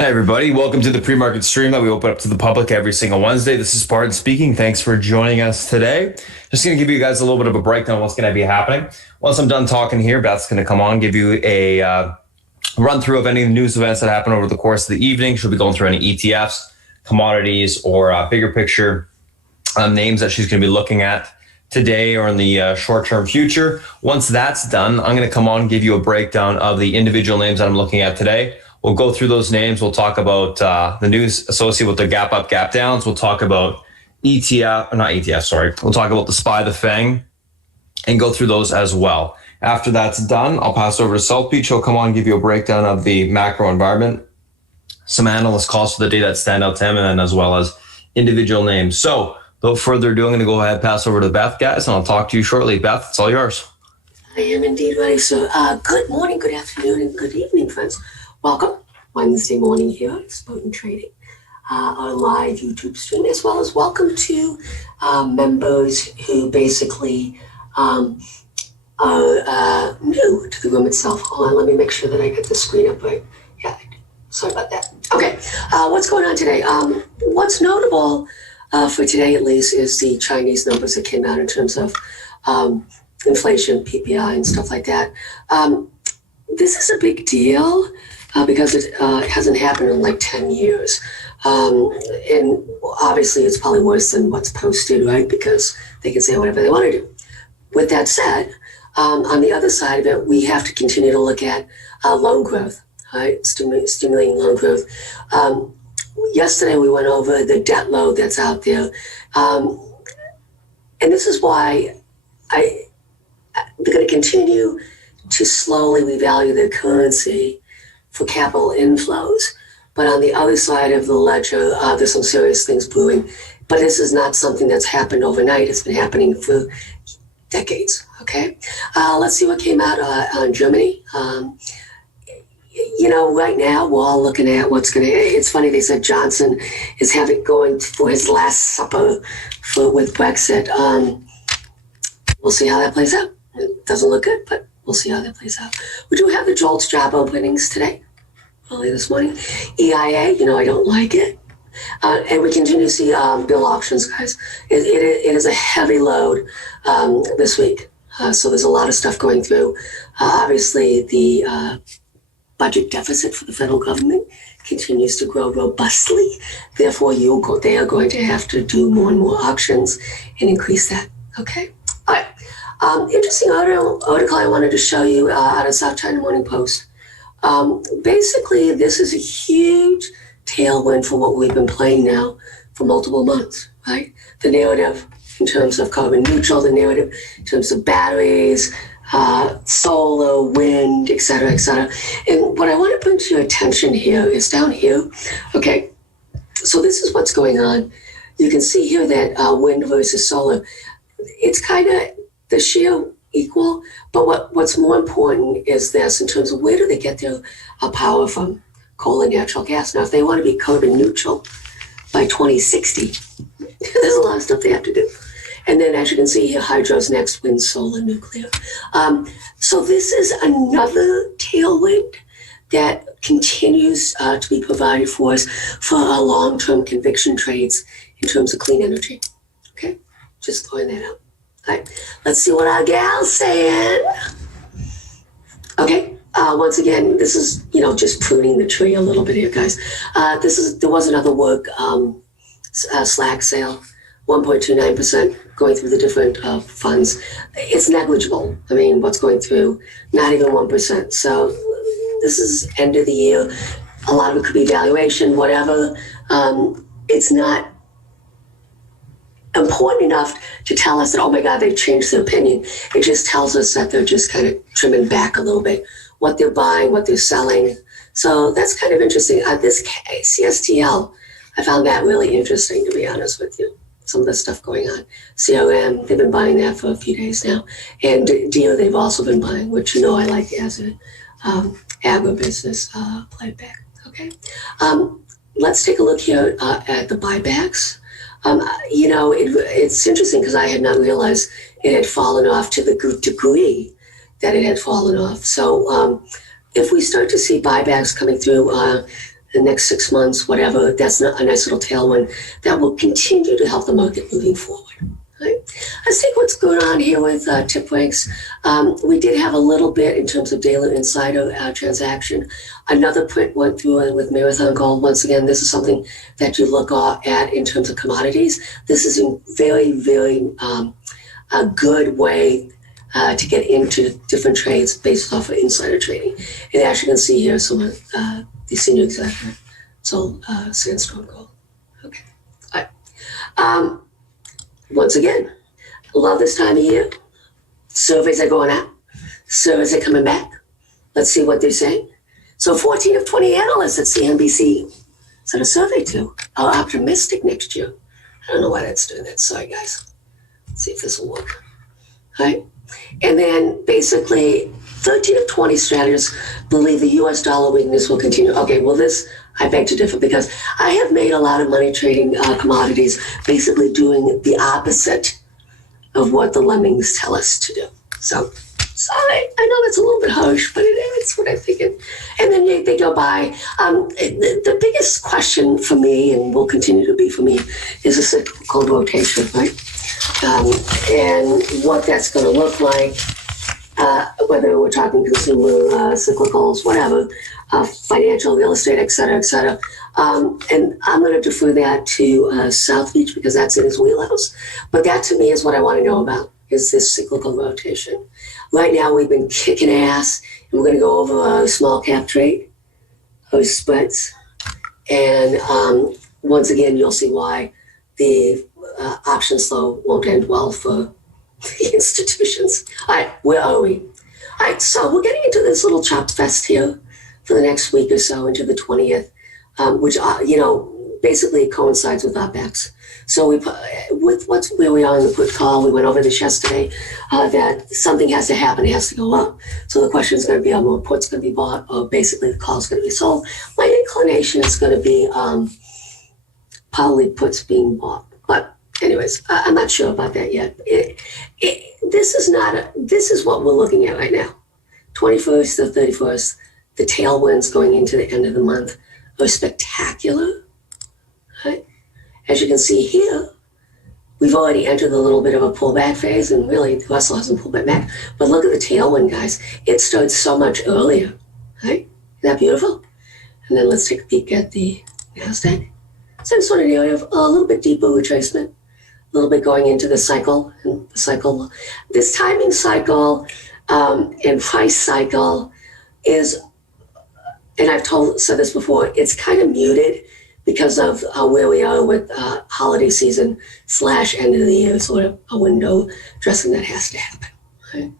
Hi, everybody. Welcome to the pre-market stream that we open up to the public every single Wednesday. This is Spartan speaking. Thanks for joining us today. Just going to give you guys a little bit of a breakdown of what's going to be happening. Once I'm done talking here, Beth's going to come on, give you a run through of any of the news events that happen over the course of the evening. She'll be going through any ETFs, commodities, or bigger picture names that she's going to be looking at today or in the short-term future. Once that's done, I'm going to come on and give you a breakdown of the individual names that I'm looking at today. We'll go through those names. We'll talk about the news associated with the gap up, gap downs. We'll talk about We'll talk about the SPY, the FANG, and go through those as well. After that's done, I'll pass over to South Beach. He'll come on and give you a breakdown of the macro environment, some analyst calls for the day that stand out to him, and then as well as individual names. So without further ado, I'm going to go ahead and pass over to Beth, guys, and I'll talk to you shortly. Beth, it's all yours. I am indeed ready. So good morning, good afternoon, and good evening, friends. Welcome Wednesday morning here at Spartan Trading, our live YouTube stream, as well as welcome to members who basically are new to the room itself. Hold on, let me make sure that I get the screen up right. Yeah, sorry about that. Okay, what's going on today? What's notable for today, at least, is the Chinese numbers that came out in terms of inflation, PPI, and stuff like that. This is a big deal. Because it hasn't happened in like 10 years. And obviously it's probably worse than what's posted, right? Because they can say whatever they want to do. With that said, on the other side of it, we have to continue to look at loan growth, right? Stimulating loan growth. Yesterday we went over the debt load that's out there. And this is why they're going to continue to slowly revalue their currency for capital inflows. But on the other side of the ledger, there's some serious things brewing. But this is not something that's happened overnight. It's been happening for decades, okay? Let's see what came out on Germany. Right now, we're all looking at it's funny, they said Johnson is going for his last supper with Brexit. We'll see how that plays out. It doesn't look good, but we'll see how that plays out. We do have the JOLTS job openings today, early this morning. EIA, I don't like it. And we continue to see bill options, guys. It is a heavy load this week. So there's a lot of stuff going through. Obviously, the budget deficit for the federal government continues to grow robustly. Therefore, they are going to have to do more and more auctions and increase that. Okay? All right. Interesting article I wanted to show you out of South China Morning Post. Basically, this is a huge tailwind for what we've been playing now for multiple months, right? The narrative in terms of carbon neutral, the narrative in terms of batteries, solar, wind, et cetera, et cetera. And what I want to bring to your attention here is down here. Okay, so this is what's going on. You can see here that wind versus solar, it's kind of the share equal, but what's more important is this in terms of where do they get their power from? Coal and natural gas. Now, if they want to be carbon neutral by 2060, there's a lot of stuff they have to do. And then, as you can see here, hydro's next, wind, solar, nuclear. So this is another tailwind that continues to be provided for us for our long-term conviction trades in terms of clean energy. Okay, just throwing that out. All right, let's see what our gal's saying. Okay, once again, this is, just pruning the tree a little bit here, guys. There was another work Slack sale, 1.29% going through the different funds. It's negligible. I mean, what's going through? Not even 1%. So this is end of the year. A lot of it could be valuation, whatever. It's not important enough to tell us that, oh my God, they've changed their opinion. It just tells us that they're just kind of trimming back a little bit what they're buying, what they're selling. So that's kind of interesting. This CSTL, I found that really interesting, to be honest with you. Some of the stuff going on. CRM, they've been buying that for a few days now. And DEO, they've also been buying, which I like as an agribusiness playback. Okay. Let's take a look here at the buybacks. It's interesting because I had not realized it had fallen off to the degree that it had fallen off. So if we start to see buybacks coming through, the next 6 months, whatever. That's a nice little tailwind that will continue to help the market moving forward. Right. Let's take what's going on here with tip ranks. We did have a little bit in terms of daily insider transaction. Another print went through it with Marathon Gold. Once again, this is something that you look at in terms of commodities. This is a very, very a good way to get into different trades based off of insider trading. And as you can see here, some of the senior executive sold Sandstone Gold. Okay. All right. Once again, love this time of year. Surveys are going out. Surveys are coming back. Let's see what they're saying. So 14 of 20 analysts at CNBC sent a survey to are optimistic next year. I don't know why that's doing that. Sorry, guys. Let's see if this will work. All right. And then basically 13 of 20 strategists believe the US dollar weakness will continue. Okay, well, this I beg to differ because I have made a lot of money trading commodities, basically doing the opposite of what the lemmings tell us to do. So, sorry, I know that's a little bit harsh, but it's what I'm thinking. And then they go by. The biggest question for me, and will continue to be for me, is a cyclical rotation, right? And what that's going to look like, whether we're talking consumer cyclicals, whatever, financial, real estate, et cetera, et cetera. And I'm going to defer that to South Beach because that's in his wheelhouse. But that to me is what I want to know about, is this cyclical rotation. Right now we've been kicking ass, and we're going to go over a small cap trade, those spreads. And once again, you'll see why the options flow won't end well for the institutions. All right, where are we? All right, so we're getting into this little chop fest here for the next week or so into the 20th, which, basically coincides with OPEX. So with where we are in the put call, we went over this yesterday, that something has to happen, it has to go up. So the question is going to be, are more puts going to be bought, or basically the call is going to be sold? My inclination is going to be probably puts being bought. But anyways, I'm not sure about that yet. This is what we're looking at right now. 21st to 31st, the tailwinds going into the end of the month are spectacular. Right? As you can see here, we've already entered a little bit of a pullback phase, and really the Russell hasn't pulled back. But look at the tailwind, guys. It started so much earlier. Right? Isn't that beautiful? And then let's take a peek at the NASDAQ. Same sort of area of a little bit deeper retracement, a little bit going into the cycle. And the cycle, this timing cycle and price cycle is, and I've said this before, it's kind of muted because of where we are with holiday season / end of the year, sort of a window dressing that has to happen. Right?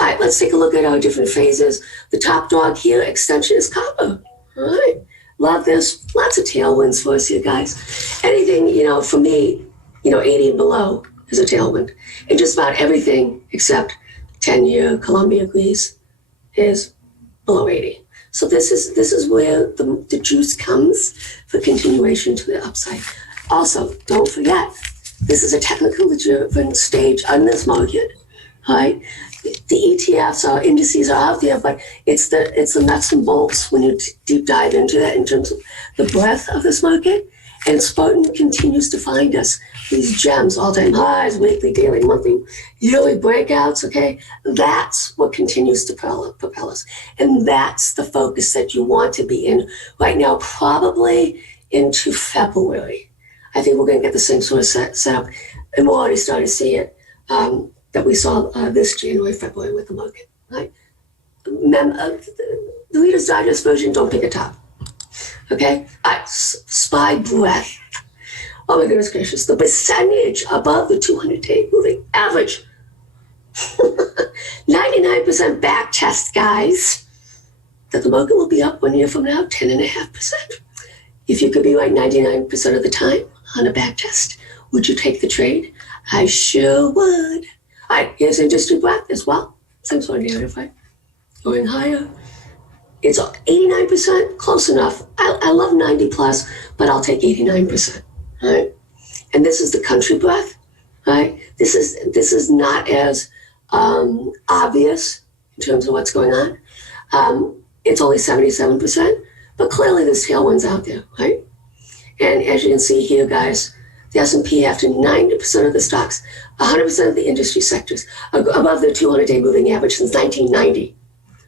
All right, let's take a look at our different phases. The top dog here, extension, is copper. All right. Love this. Lots of tailwinds for us here, guys. Anything, for me, 80 and below is a tailwind. And just about everything except 10-year Columbia Greece is below 80. So this is where the juice comes for continuation to the upside. Also, don't forget, this is a technical driven stage on this market. All right. The ETFs or indices are out there, but it's the nuts and bolts when you deep dive into that in terms of the breadth of this market. And Spartan continues to find us these gems, all-time highs, weekly, daily, monthly, yearly breakouts, okay? That's what continues to propel us. And that's the focus that you want to be in right now, probably into February. I think we're going to get the same sort of setup, and we're already starting to see it. That we saw this January, February with the market, right? The Reader's Digest version, don't pick a top, okay? All right, SPY breadth. Oh my goodness gracious, the percentage above the 200-day moving average. 99% back test, guys, that the market will be up 1 year from now, 10.5%. If you could be right 99% of the time on a back test, would you take the trade? I sure would. All right, here's industry breadth as well. Same sort of narrative, right? Going higher. It's 89%, close enough. I love 90 plus, but I'll take 89%. All right. And this is the country breadth, right? This is not as obvious in terms of what's going on. It's only 77%, But clearly there's tailwinds out there, right? And as you can see here, guys, the S&P, after 90% of the stocks, 100% of the industry sectors are above their 200-day moving average since 1990.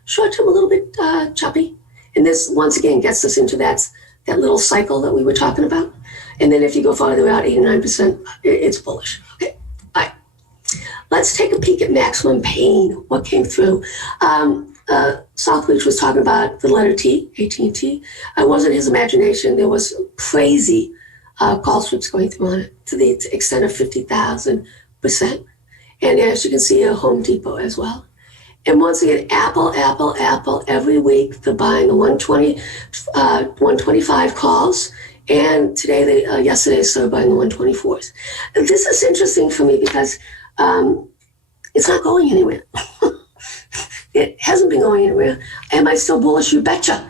Short-term a little bit choppy. And this, once again, gets us into that little cycle that we were talking about. And then if you go farther out, 89%, it's bullish. Okay, all right. Let's take a peek at maximum pain. What came through? Southwich was talking about the letter T, AT&T. It wasn't his imagination. There was crazy call sweeps going through on it to the extent of 50,000%. And as you can see, Home Depot as well. And once again, Apple, every week they're buying the 125 calls. And yesterday they started buying the 124s. And this is interesting for me because it's not going anywhere. It hasn't been going anywhere. Am I still bullish? You betcha.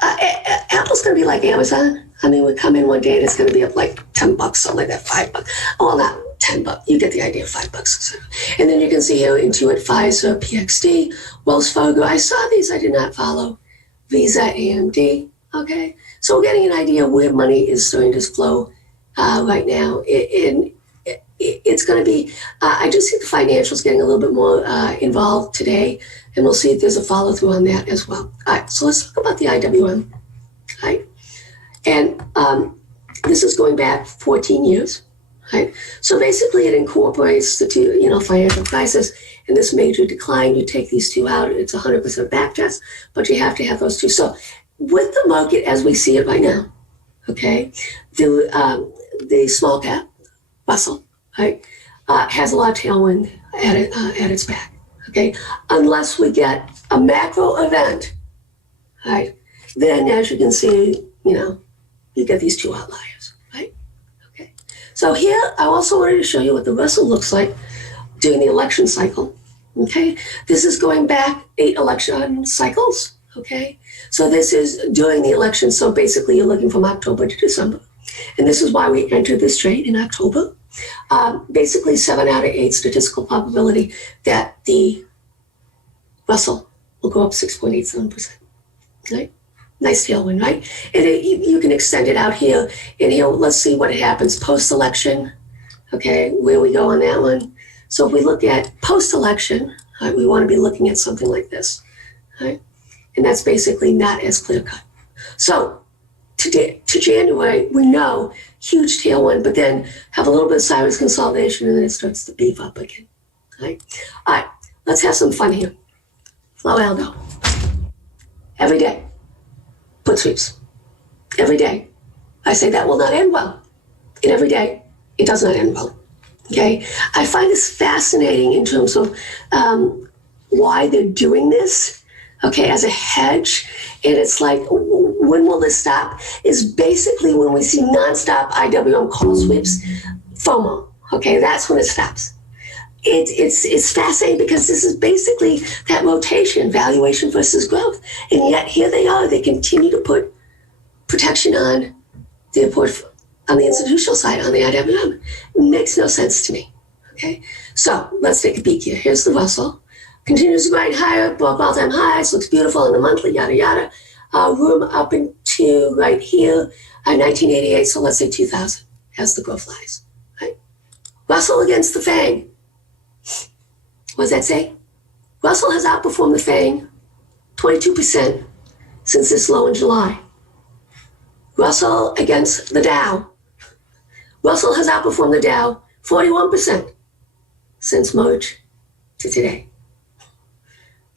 Apple's going to be like Amazon. I mean, we come in one day and it's going to be up like $10, something like that, $5. Well, not $10. You get the idea, $5. And then you can see here Intuit, Pfizer, PXD, Wells Fargo. I saw these. I did not follow. Visa, AMD. Okay. So we're getting an idea of where money is starting to flow right now. It's going to be, I do see the financials getting a little bit more involved today, and we'll see if there's a follow through on that as well. All right, so let's talk about the IWM. All right, and this is going back 14 years. Right, so basically it incorporates the two, financial crisis and this major decline. You take these two out, it's 100% back test, but you have to have those two. So with the market as we see it right now, okay, the small cap, Russell, right, has a lot of tailwind at its back, okay? Unless we get a macro event, right, then as you can see, you get these two outliers, right? Okay. So here, I also wanted to show you what the Russell looks like during the election cycle, okay? This is going back 8 election cycles, okay? So this is during the election, so basically you're looking from October to December. And this is why we entered this trade in October. Basically 7 out of 8 statistical probability that the Russell will go up 6.87%, right? Nice tailwind, right? And you can extend it out here. And here, let's see what happens post-election, okay, where we go on that one. So if we look at post-election, right, we want to be looking at something like this, right? And that's basically not as clear-cut. So to January, we know huge tailwind, but then have a little bit of sideways consolidation, and then it starts to beef up again. Right? All right, let's have some fun here. Flow Aldo. Every day, put sweeps. Every day. I say that will not end well. And every day, it does not end well. Okay? I find this fascinating in terms of why they're doing this, okay, as a hedge. And it's like, when will this stop? Is basically when we see nonstop IWM call sweeps, FOMO. Okay, that's when it stops. It's fascinating because this is basically that rotation, valuation versus growth. And yet here they are. They continue to put protection on the institutional side, on the IWM. It makes no sense to me. Okay, so let's take a peek here. Here's the Russell. Continues to grind higher, broke all-time highs, looks beautiful on the monthly, yada, yada. Room up into right here, 1988, so let's say 2000 as the growth lies, right? Russell against the FANG. What does that say? Russell has outperformed the FANG 22% since this low in July. Russell against the Dow. Russell has outperformed the Dow 41% since March to today.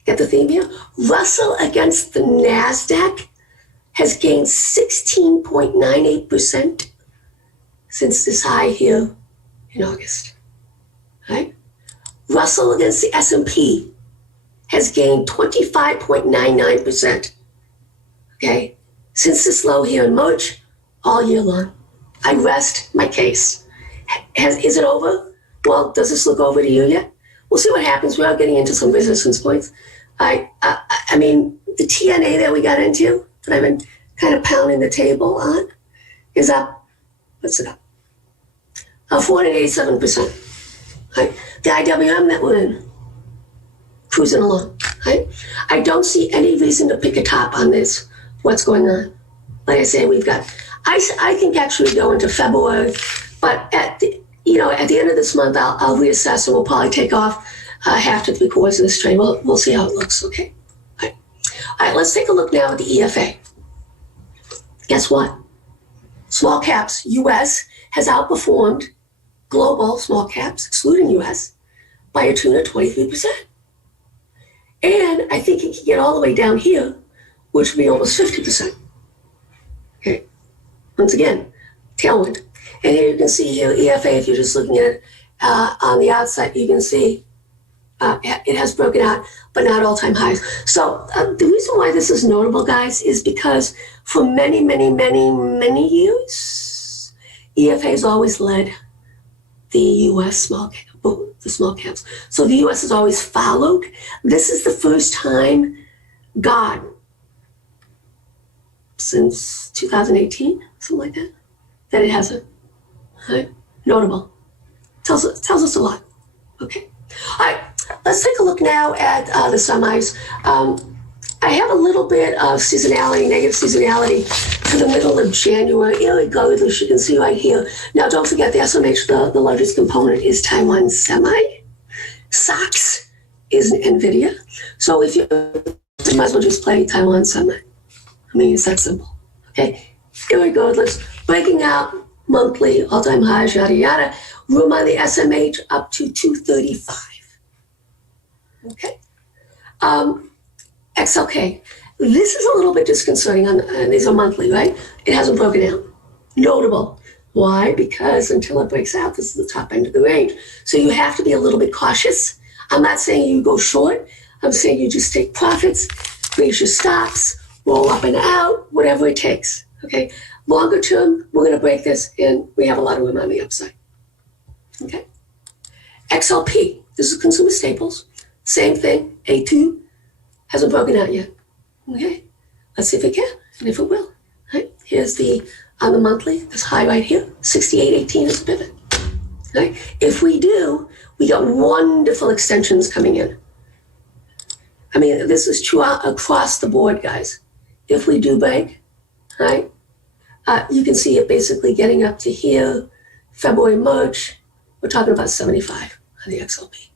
Get the theme here? Russell against the NASDAQ has gained 16.98% since this high here in August, right? Russell against the S&P has gained 25.99%, okay, since this low here in March, all year long. I rest my case. Is it over? Well, does this look over to you yet? We'll see what happens. We are getting into some resistance points. I mean, the TNA that we got into, that I've been kind of pounding the table on, is up. What's it up? 487%. Right? The IWM that we're in, cruising along. Right? I don't see any reason to pick a top on this. What's going on? like I say, we've got, I think actually go into February, but at the end of this month, I'll reassess and we'll probably take off half to 3/4 of this trade. We'll see how it looks, okay? All right, let's take a look now at the EFA. Guess what? Small caps, US, has outperformed global small caps, excluding US, by a tune of 23%. And I think it can get all the way down here, which would be almost 50%. Okay, once again, tailwind. And here you can see here, EFA, if you're just looking at it on the outside, you can see it has broken out, but not all-time highs. So the reason why this is notable, guys, is because for many, many, many, many years, EFA has always led the U.S. small caps. So the U.S. has always followed. This is the first time, God, since 2018, something like that, that it hasn't. Right? Notable. Tells us a lot. Okay. All right. Let's take a look now at the semis. I have a little bit of seasonality, negative seasonality for the middle of January. Regardless, you can see right here. Now, don't forget the SMH, the largest component is Taiwan Semi. SOX is NVIDIA. So if you might as well just play Taiwan Semi. I mean, it's that simple. Okay. Irregardless, breaking out monthly, all-time highs, yada, yada. Room on the SMH up to 235. Okay. XLK. This is a little bit disconcerting. These are monthly, right? It hasn't broken out. Notable. Why? Because until it breaks out, this is the top end of the range. So you have to be a little bit cautious. I'm not saying you go short. I'm saying you just take profits, raise your stops, roll up and out, whatever it takes. Okay. Longer term, we're going to break this, and we have a lot of room on the upside. Okay. XLP. This is consumer staples. Same thing. A2 hasn't broken out yet. Okay. Let's see if it can, and if it will. Right. Here's on the monthly, this high right here, 68.18 is a pivot. Right. If we do, we got wonderful extensions coming in. I mean, this is true across the board, guys. If we do break, right, you can see it basically getting up to here, February, March. We're talking about 75 on the XLP.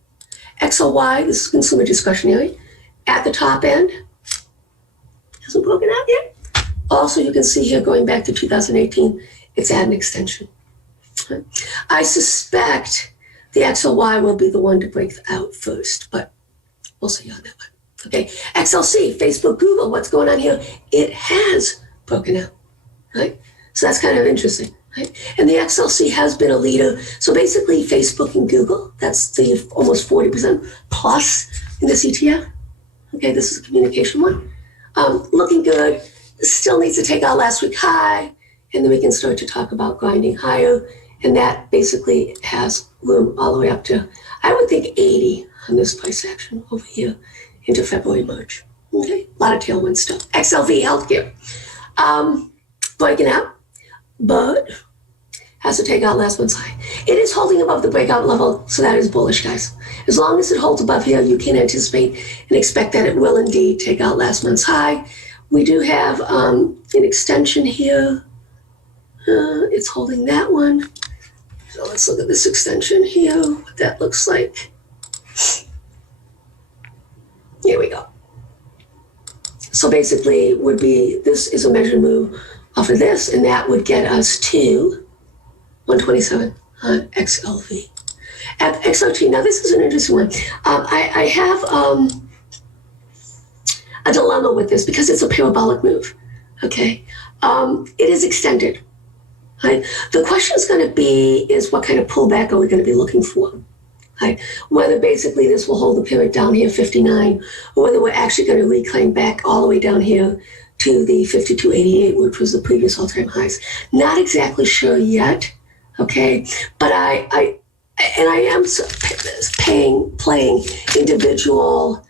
XLY, this is consumer discretionary. At the top end, hasn't broken out yet. Also, you can see here going back to 2018, it's at an extension. I suspect the XLY will be the one to break out first, but we'll see on that one. Okay, XLC, Facebook, Google, what's going on here? It has broken out, right? So that's kind of interesting. Right? And the XLC has been a leader. So basically, Facebook and Google, that's the almost 40% plus in this ETF. Okay, this is a communication one. Looking good. Still needs to take out last week high, and then we can start to talk about grinding higher. And that basically has room all the way up to, I would think, 80 on this price action over here into February, March. Okay, a lot of tailwind stuff. XLV Healthcare. Breaking out, but has to take out last month's high. It is holding above the breakout level, so that is bullish, guys. As long as it holds above here, you can anticipate and expect that it will indeed take out last month's high. We do have an extension here. It's holding that one. So let's look at this extension here, what that looks like. Here we go. So basically, this is a measured move off of this, and that would get us to 127 on XLV. At XOT, now this is an interesting one. I have a dilemma with this because it's a parabolic move, okay? It is extended, right? The question is going to be is what kind of pullback are we going to be looking for, right? Whether basically this will hold the pivot down here, 59, or whether we're actually going to reclaim back all the way down here to the 52.88, which was the previous all-time highs. Not exactly sure yet, okay? But I am playing individual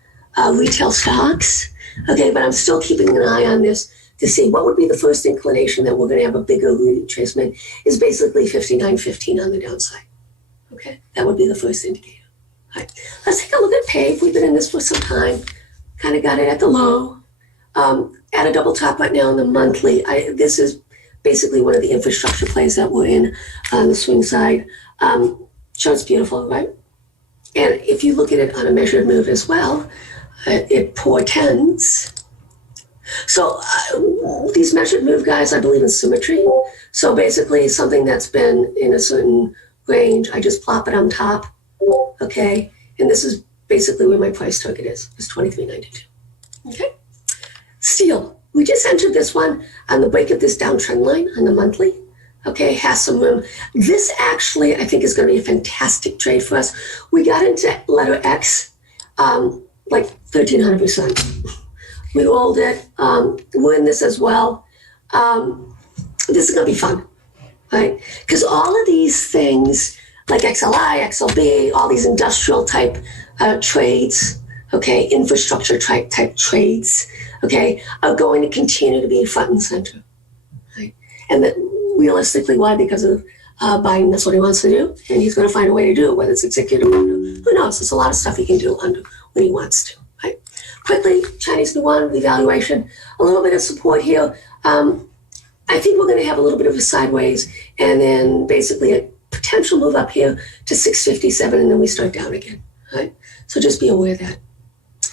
retail stocks, okay? But I'm still keeping an eye on this to see what would be the first inclination that we're going to have a bigger retracement is basically 59.15 on the downside, okay? That would be the first indicator. All right, let's take a look at PAVE. We've been in this for some time. Kind of got it at the low. at a double top right now on the monthly. This is basically one of the infrastructure plays that we're in on the swing side. Chart's beautiful, right? And if you look at it on a measured move as well, it portends. So these measured move guys, I believe in symmetry. So basically something that's been in a certain range, I just plop it on top, okay? And this is basically where my price target is 23.92, okay? Steel, we just entered this one on the break of this downtrend line on the monthly, okay? Has some room. This actually, I think, is gonna be a fantastic trade for us. We got into letter X, like 1,300%. We rolled it, we're in this as well. This is gonna be fun, right? Because all of these things, like XLI, XLB, all these industrial type trades, okay, infrastructure type trades, okay, are going to continue to be front and center, right? And that realistically, why? Because of Biden, that's what he wants to do, and he's gonna find a way to do it, whether it's executive order, who knows? There's a lot of stuff he can do under when he wants to, right? Quickly, Chinese yuan revaluation, a little bit of support here. I think we're going to have a little bit of a sideways and then basically a potential move up here to 657 and then we start down again, right? So just be aware of that.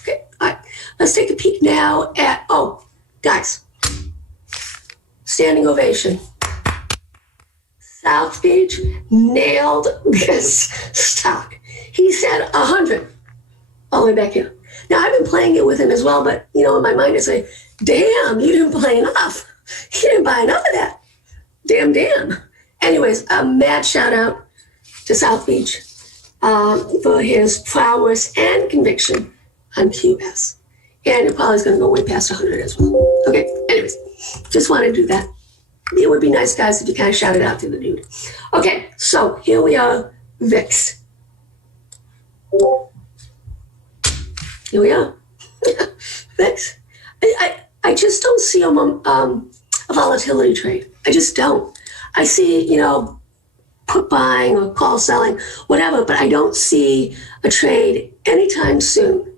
Okay, all right. Let's take a peek now at, guys, standing ovation. South Beach nailed this stock. He said 100 all the way back here. Now, I've been playing it with him as well, but, in my mind I say, damn, you didn't play enough. You didn't buy enough of that. Damn. Anyways, a mad shout out to South Beach for his prowess and conviction on QS. And it probably is going to go way past 100 as well. Okay, anyways, just want to do that. It would be nice, guys, if you kind of shouted out to the dude. Okay, so here we are, VIX. Here we are, VIX. I just don't see a volatility trade. I just don't. I see, put buying or call selling, whatever, but I don't see a trade anytime soon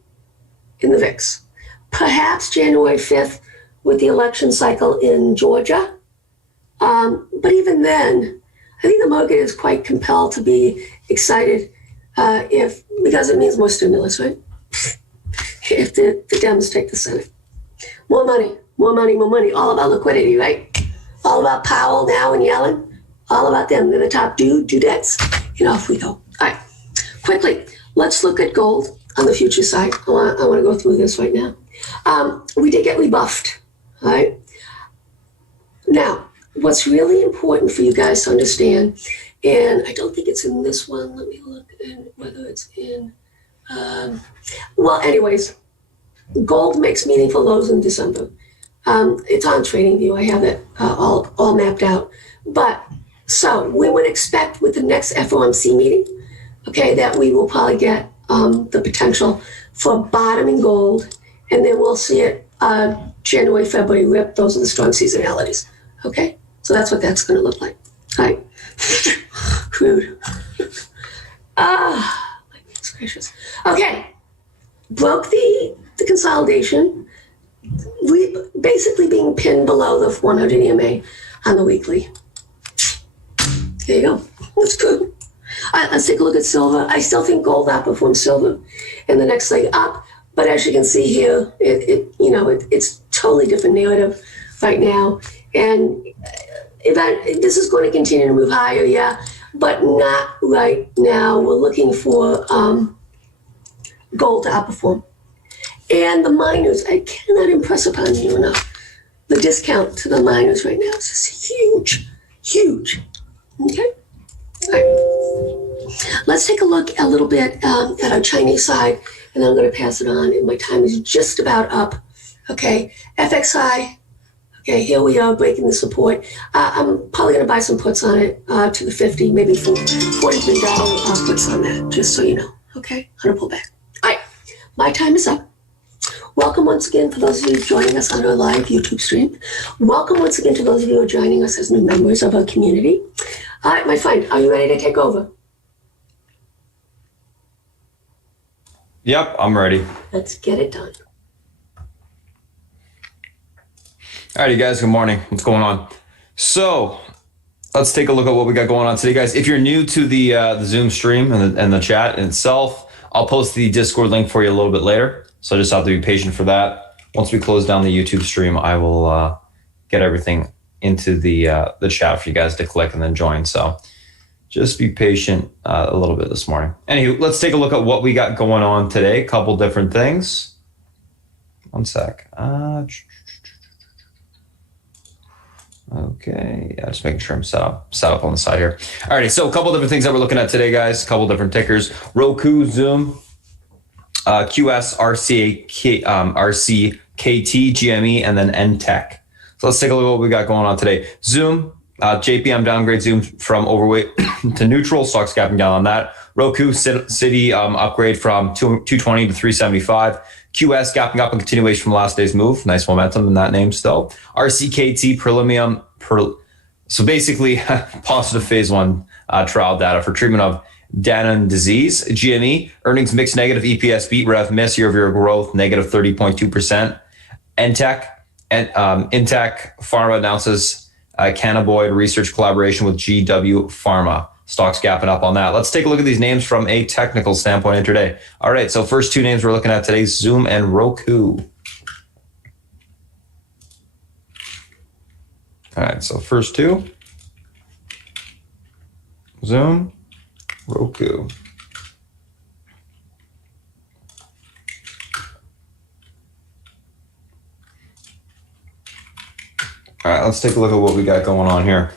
in the VIX. Perhaps January 5th with the election cycle in Georgia. But even then, I think the market is quite compelled to be excited because it means more stimulus, right? If the Dems take the Senate. More money, all about liquidity, right? All about Powell now and Yellen, all about them. They're the top dudettes. Off we go. All right, quickly, let's look at gold on the future side. I want to go through this right now. We did get rebuffed, all right? Now, what's really important for you guys to understand, and I don't think it's in this one. Let me look at whether it's in, anyways, gold makes meaningful lows in December. It's on TradingView. I have it all mapped out. But so we would expect with the next FOMC meeting, okay, that we will probably get the potential for bottoming gold, and then we'll see it January, February rip. Those are the strong seasonalities. Okay, so that's what that's going to look like. All right, crude. My goodness gracious. Okay, broke the consolidation. We basically being pinned below the 100 EMA on the weekly. There you go. That's good. All right, let's take a look at silver. I still think gold outperforms silver in the next leg up, but as you can see here, it's totally different narrative right now. And this is going to continue to move higher, yeah, but not right now. We're looking for gold to outperform. And the miners, I cannot impress upon you enough. The discount to the miners right now is just huge. Okay? All right. Let's take a look a little bit at our Chinese side, and then I'm going to pass it on, and my time is just about up. Okay, FXI. Okay, here we are breaking the support. I'm probably going to buy some puts on it to the 50, maybe for $43 puts on that, just so you know. Okay, on a pullback. All right, my time is up. Welcome once again for those of you joining us on our live YouTube stream. Welcome once again to those of you who are joining us as new members of our community. All right, my friend, are you ready to take over? Yep, I'm ready. Let's get it done. Alrighty, guys. Good morning. What's going on? So let's take a look at what we got going on today, guys. If you're new to the Zoom stream and the chat in itself, I'll post the Discord link for you a little bit later. So just have to be patient for that. Once we close down the YouTube stream, I will get everything into the chat for you guys to click and then join. So just be patient a little bit this morning. Anywho, let's take a look at what we got going on today. A couple different things. One sec. Okay, yeah, just making sure I'm set up on the side here. Alrighty, so a couple different things that we're looking at today, guys. A couple different tickers: Roku, Zoom, QS, RC, KT, GME, and then NTech. So let's take a look at what we got going on today. Zoom, JPM downgrade Zoom from overweight to neutral. Stocks gapping down on that. Roku, City upgrade from 220 to 375. QS gapping up in continuation from last day's move. Nice momentum in that name still. RCKT Prelimium. So basically, positive phase 1 trial data for treatment of Danon disease. GME, earnings mixed negative, EPS beat, rev miss, year-over-year growth, negative 30.2%. Intech Pharma announces cannabinoid research collaboration with GW Pharma. Stocks gapping up on that. Let's take a look at these names from a technical standpoint intraday. All right, so first two names we're looking at today, Zoom and Roku. All right, so first two, Zoom, Roku. All right, let's take a look at what we got going on here.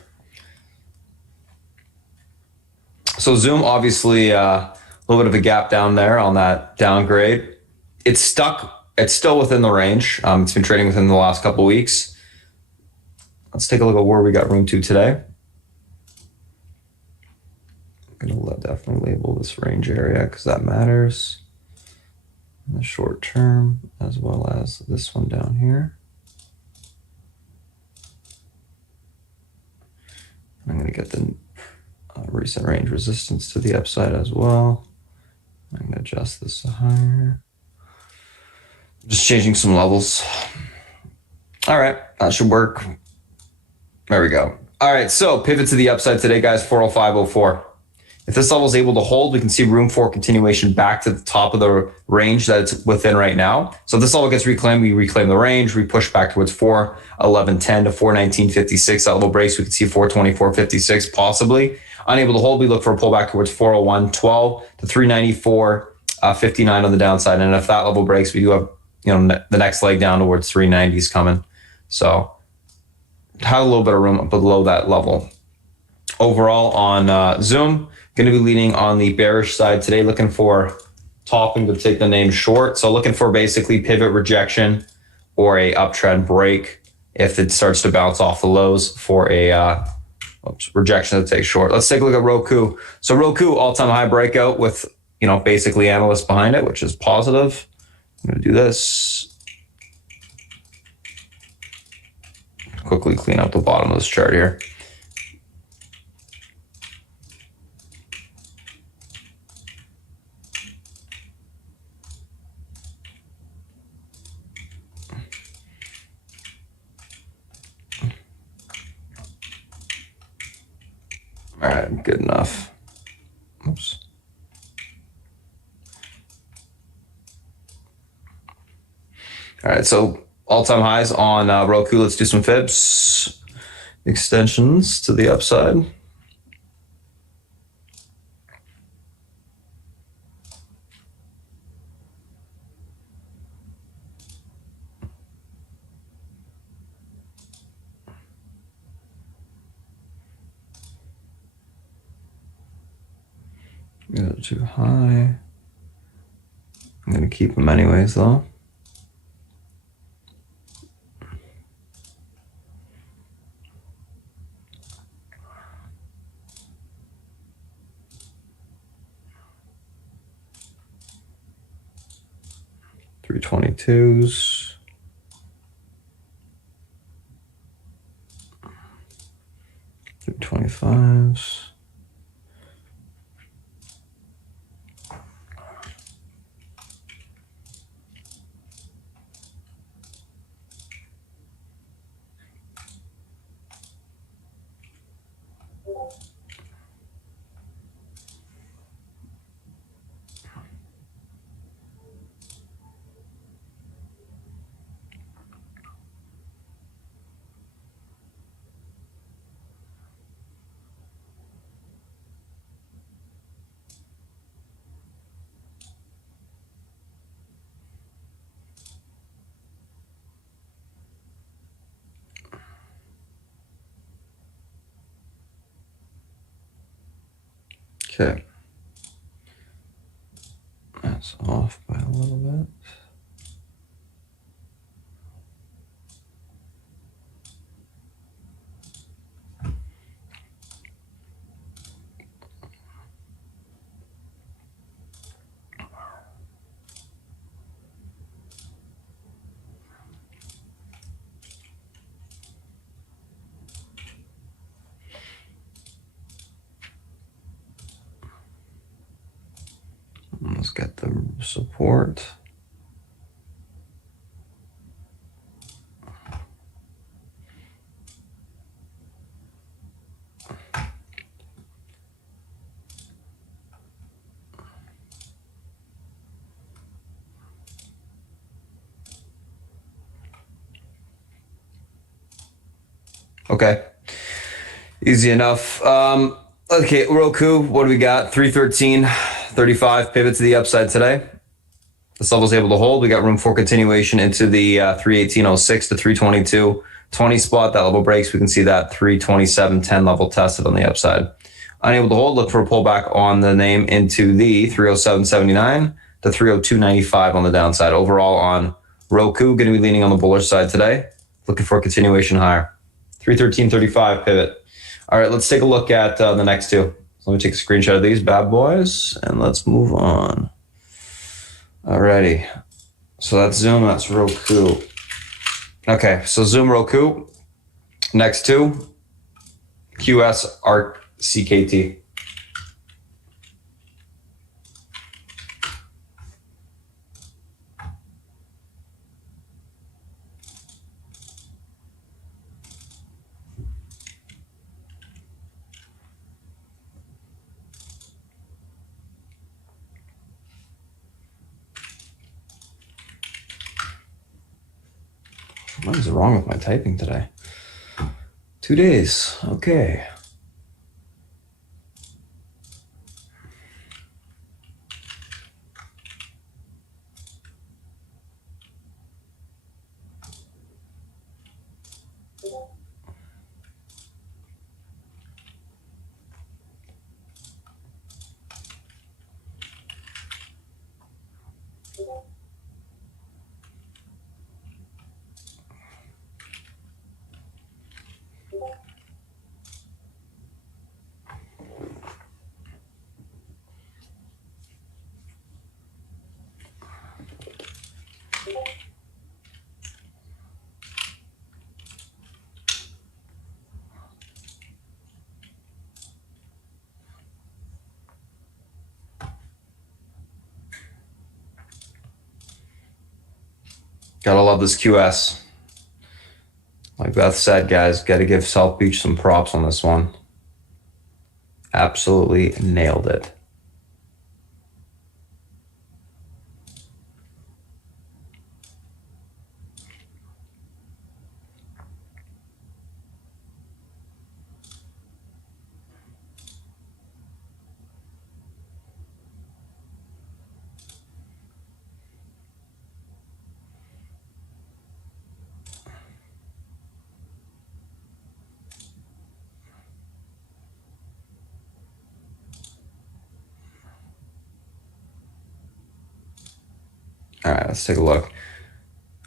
So Zoom, obviously, a little bit of a gap down there on that downgrade. It's stuck. It's still within the range. It's been trading within the last couple of weeks. Let's take a look at where we got room to today. I'm going to definitely label this range area because that matters in the short term, as well as this one down here. I'm going to get the recent range resistance to the upside as well. I'm going to adjust this to higher. Just changing some levels. All right, that should work. There we go. All right, so pivot to the upside today, guys, 405.04. If this level is able to hold, we can see room for continuation back to the top of the range that it's within right now. So if this level gets reclaimed, we reclaim the range, we push back towards 411.10 to 419.56. That level breaks, we can see 424.56 possibly. Unable to hold, we look for a pullback towards 401.12 to 394.59 on the downside. And if that level breaks, we do have the next leg down towards 390s coming. So had a little bit of room below that level. Overall on Zoom, going to be leaning on the bearish side today, looking for topping to take the name short. So looking for basically pivot rejection or a uptrend break if it starts to bounce off the lows for a rejection to take short. Let's take a look at Roku. So Roku, all-time high breakout with basically analysts behind it, which is positive. I'm going to do this. Quickly clean up the bottom of this chart here. All right, good enough. Oops. All right, so all-time highs on Roku. Let's do some fibs. Extensions to the upside. Go too high. I'm going to keep them anyways, though. $322s. $325s. Okay. That's off by a little bit. Let's get the support. Okay. Easy enough. Okay, Roku, what do we got? 313.35 pivot to the upside today. This level's able to hold. We got room for continuation into the 318.06 to 322.20 spot. That level breaks. We can see that 327.10 level tested on the upside. Unable to hold, look for a pullback on the name into the 307.79 to 302.95 on the downside. Overall on Roku, going to be leaning on the bullish side today. Looking for a continuation higher. 313.35 pivot. All right, let's take a look at the next two. So let me take a screenshot of these bad boys and let's move on. Alrighty. So that's Zoom, that's Roku. Okay, so Zoom, Roku. Next two, QS, ARC, CKT. What is wrong with my typing today? 2 days. Okay. Gotta love this QS. Like Beth said, guys, gotta give South Beach some props on this one. Absolutely nailed it. All right, let's take a look.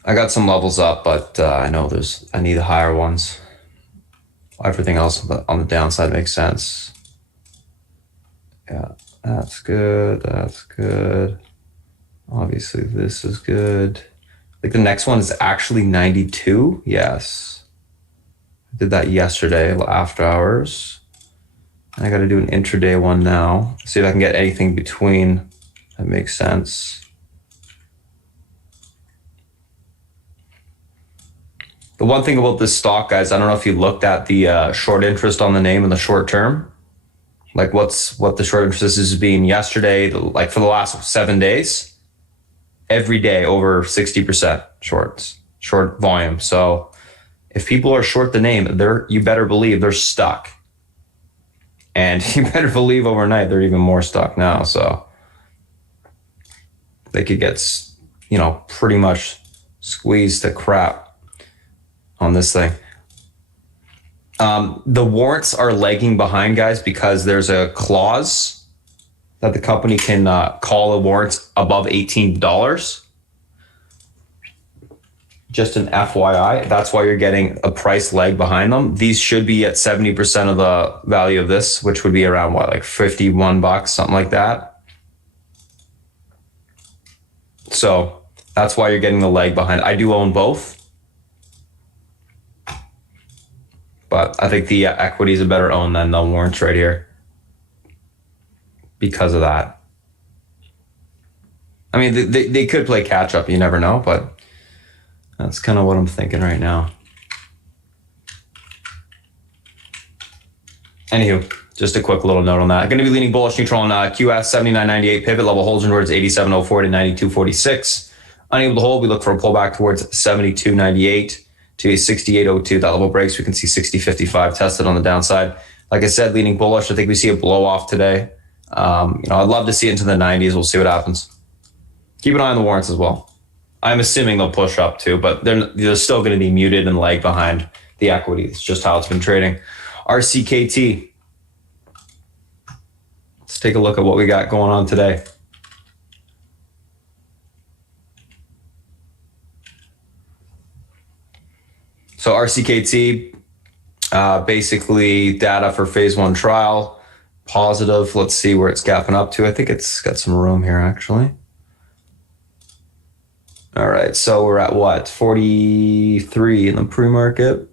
I got some levels up, but I know I need the higher ones. Everything else on the downside makes sense. Yeah, that's good. That's good. Obviously, this is good. Like the next one is actually 92. Yes. I did that yesterday after hours. I got to do an intraday one now. See if I can get anything between. That makes sense. The one thing about this stock, guys, I don't know if you looked at the short interest on the name in the short term. Like what the short interest is being yesterday, like for the last 7 days, every day over 60% short volume. So if people are short the name, you better believe they're stuck. And you better believe overnight they're even more stuck now. So they could get, pretty much squeezed to crap on this thing. The warrants are lagging behind, guys, because there's a clause that the company can call the warrants above $18. Just an FYI, that's why you're getting a price lag behind them. These should be at 70% of the value of this, which would be around what, like $51, something like that. So that's why you're getting the lag behind. I do own both, but I think the equity is a better own than the warrants right here because of that. I mean, they could play catch up. You never know, but that's kind of what I'm thinking right now. Anywho, just a quick little note on that. Going to be leaning bullish neutral on QS 79.98 pivot level holds towards 87.04 to 92.46. Unable to hold, we look for a pullback towards 72.98 to 68.02. That level breaks, we can see 60.55 tested on the downside. Like I said, leaning bullish. I think we see a blow off today. I'd love to see it into the 90s. We'll see what happens. Keep an eye on the warrants as well. I'm assuming they'll push up too, but they're still going to be muted and lag behind the equity. It's just how it's been trading. RCKT. Let's take a look at what we got going on today. So RCKT, basically data for phase 1 trial, positive. Let's see where it's gapping up to. I think it's got some room here actually. All right, so we're at what? 43 in the pre-market.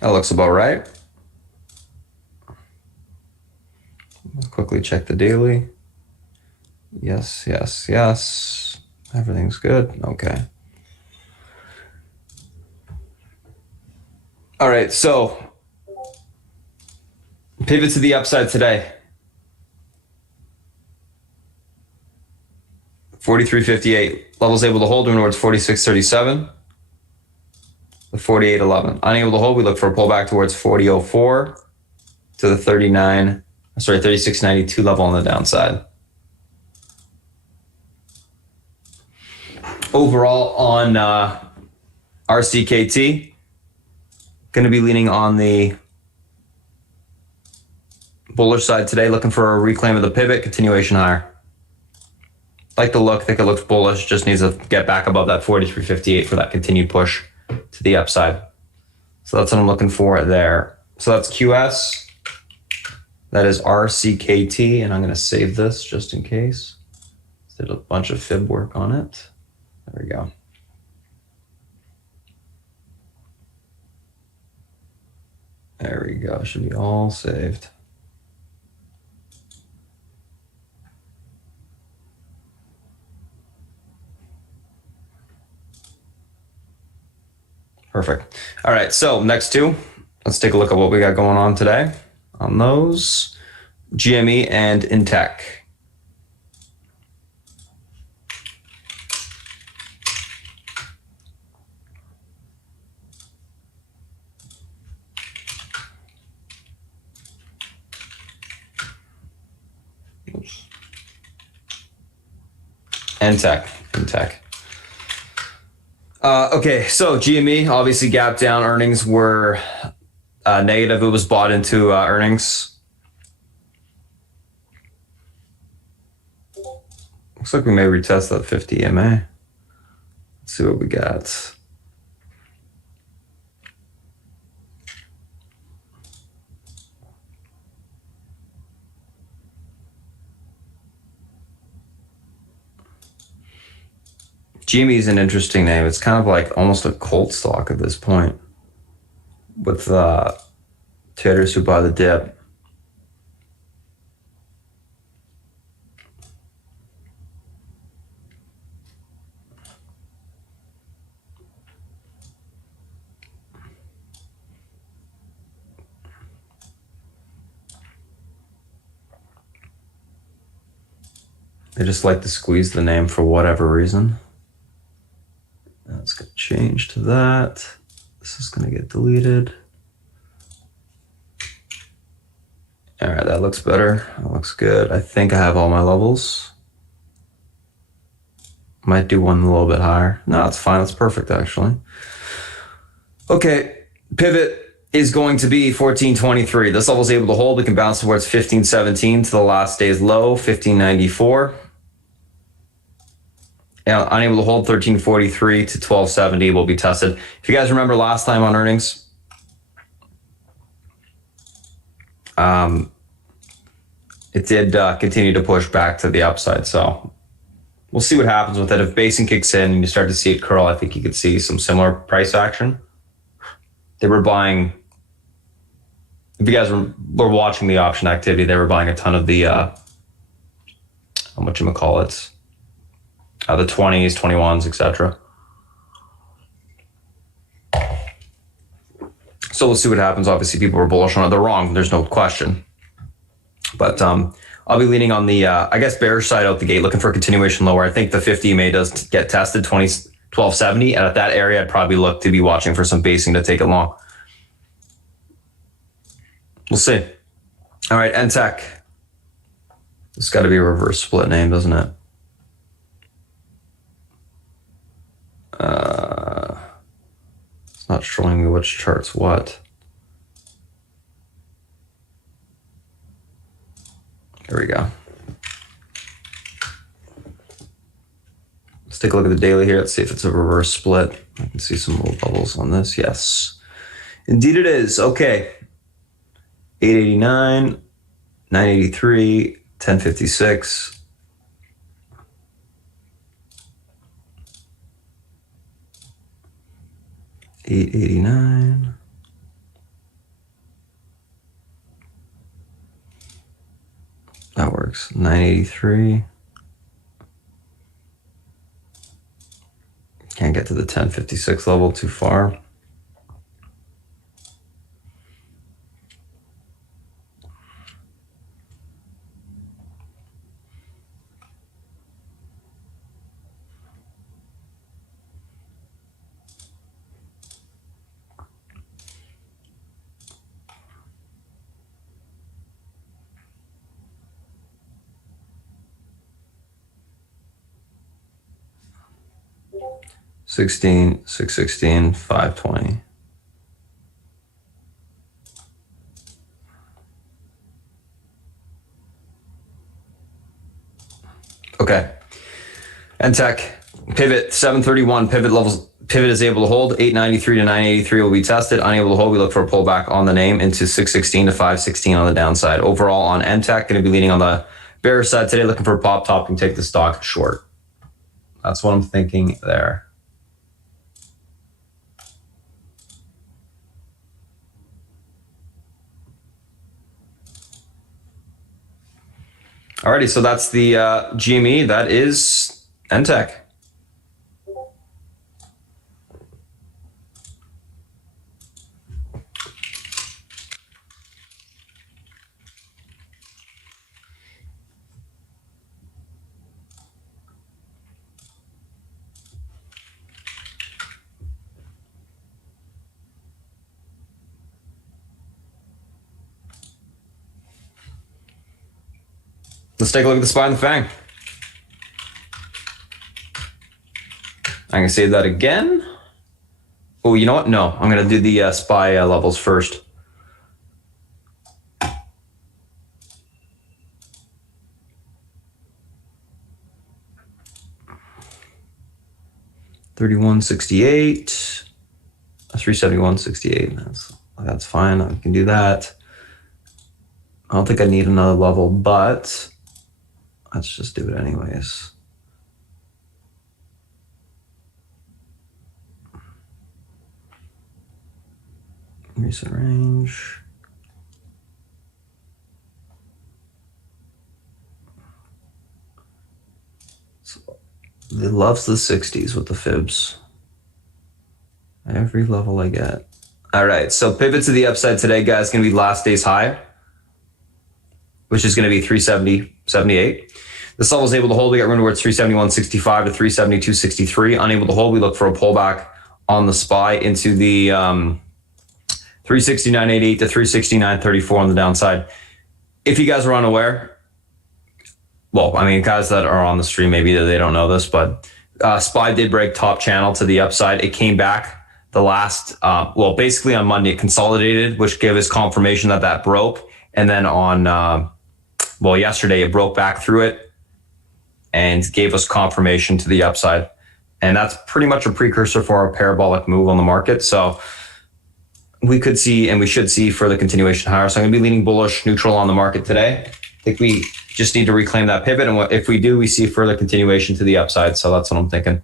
That looks about right. Let's quickly check the daily. Yes, yes, yes. Everything's good. Okay. All right, so pivot to the upside today. 43.58. Levels able to hold towards 46.37. The 48.11. Unable to hold, we look for a pullback towards 40.04 to the 36.92 level on the downside. Overall on RCKT, going to be leaning on the bullish side today, looking for a reclaim of the pivot, continuation higher. Like the look, think it looks bullish, just needs to get back above that 43.58 for that continued push to the upside. So that's what I'm looking for there. So that's QS. That is RCKT, and I'm going to save this just in case. Did a bunch of fib work on it. There we go. There we go. Should be all saved. Perfect. All right. So next two, let's take a look at what we got going on today on those. GME and Intech. Intech. Okay, so GME obviously gapped down. Earnings were negative. It was bought into earnings. Looks like we may retest that 50 EMA. Let's see what we got. GME is an interesting name. It's kind of like almost a cult stock at this point with traders who buy the dip. They just like to squeeze the name for whatever reason. That's going to change to that. This is going to get deleted. All right, that looks better. That looks good. I think I have all my levels. Might do one a little bit higher. No, it's fine. That's perfect, actually. Okay, pivot is going to be 1423. This level is able to hold. We can bounce towards 1517 to the last day's low, 1594. And unable to hold 1343 to 1270 will be tested. If you guys remember last time on earnings, it did continue to push back to the upside. So we'll see what happens with it. If basing kicks in and you start to see it curl, I think you could see some similar price action. They were buying, if you guys were watching the option activity, they were buying a ton of the, whatchamacallit, the 20s, 21s, etc. So we'll see what happens. Obviously, people were bullish on it. They're wrong. There's no question. But I'll be leaning on the, I guess, bearish side out the gate, looking for a continuation lower. I think the 50 EMA does get tested, 1270. And at that area, I'd probably look to be watching for some basing to take it long. We'll see. All right, NTech. It's got to be a reverse split name, doesn't it? It's not showing me which chart's what. There we go. Let's take a look at the daily here. Let's see if it's a reverse split. I can see some little bubbles on this. Yes, indeed it is. Okay. 889, 983, 1056. $889. That works. 983. Can't get to the 1056 level too far. $16, $616, $520. Okay. NTech, pivot, 731, pivot levels. Pivot is able to hold. 893 to 983 will be tested. Unable to hold, we look for a pullback on the name into 616 to 516 on the downside. Overall on NTech, going to be leaning on the bearish side today, looking for a pop top and take the stock short. That's what I'm thinking there. Alrighty, so that's the GME. That is NTech. Let's take a look at the SPY and the FANG. I'm going to save that again. Oh, you know what? No, I'm going to do the SPY levels first. $31.68, 371.68. That's fine. I can do that. I don't think I need another level, but let's just do it anyways. Recent range. So it loves the 60s with the fibs. Every level I get. All right, so pivot to the upside today, guys, going to be last day's high, which is going to be 370.78. This level is able to hold. We got room towards 371.65 to 372.63. Unable to hold, we look for a pullback on the SPY into the 369.88 to 369.34 on the downside. if you guys are unaware, well, I mean, guys that are on the stream, maybe they don't know this, but SPY did break top channel to the upside. It came back the last, basically on Monday, it consolidated, which gave us confirmation that broke. And then on, yesterday, it broke back through it and gave us confirmation to the upside. And that's pretty much a precursor for a parabolic move on the market. So we could see, and we should see, further continuation higher. So I'm going to be leaning bullish, neutral on the market today. I think we just need to reclaim that pivot. And if we do, we see further continuation to the upside. So that's what I'm thinking.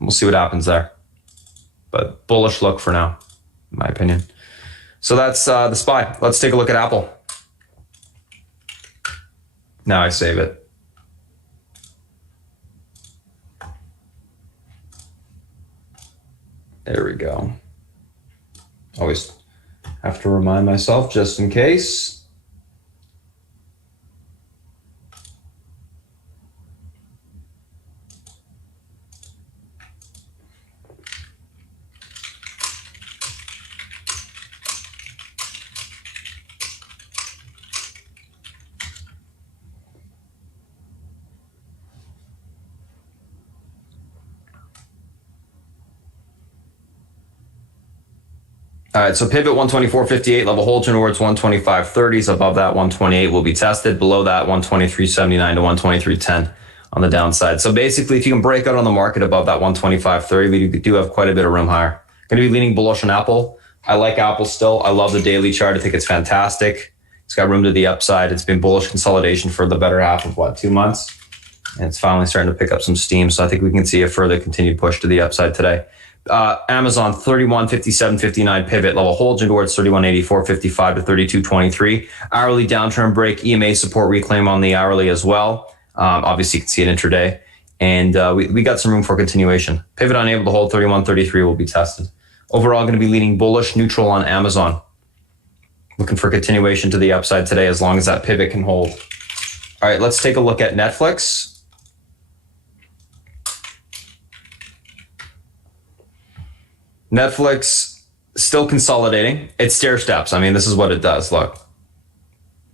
We'll see what happens there. But bullish look for now, in my opinion. So that's the SPY. Let's take a look at Apple. Now I save it. There we go. Always have to remind myself just in case. All right, so pivot 124.58, level hold towards 125.30s. Above that, 128 will be tested. Below that, 123.79 to 123.10 on the downside. So basically, if you can break out on the market above that 125.30, we do have quite a bit of room higher. Going to be leaning bullish on Apple. I like Apple still. I love the daily chart. I think it's fantastic. It's got room to the upside. It's been bullish consolidation for the better half of 2 months? And it's finally starting to pick up some steam. So I think we can see a further continued push to the upside today. Amazon 31.57.59 pivot, level holds towards 31.84.55 to 32.23. Hourly downturn break, EMA support reclaim on the hourly as well. Obviously you can see it intraday, and we got some room for continuation. Pivot unable to hold 31.33 will be tested. Overall, going to be leaning bullish, neutral on Amazon. Looking for continuation to the upside today as long as that pivot can hold. All right, let's take a look at Netflix. Netflix still consolidating. It stair steps. I mean, this is what it does. Look,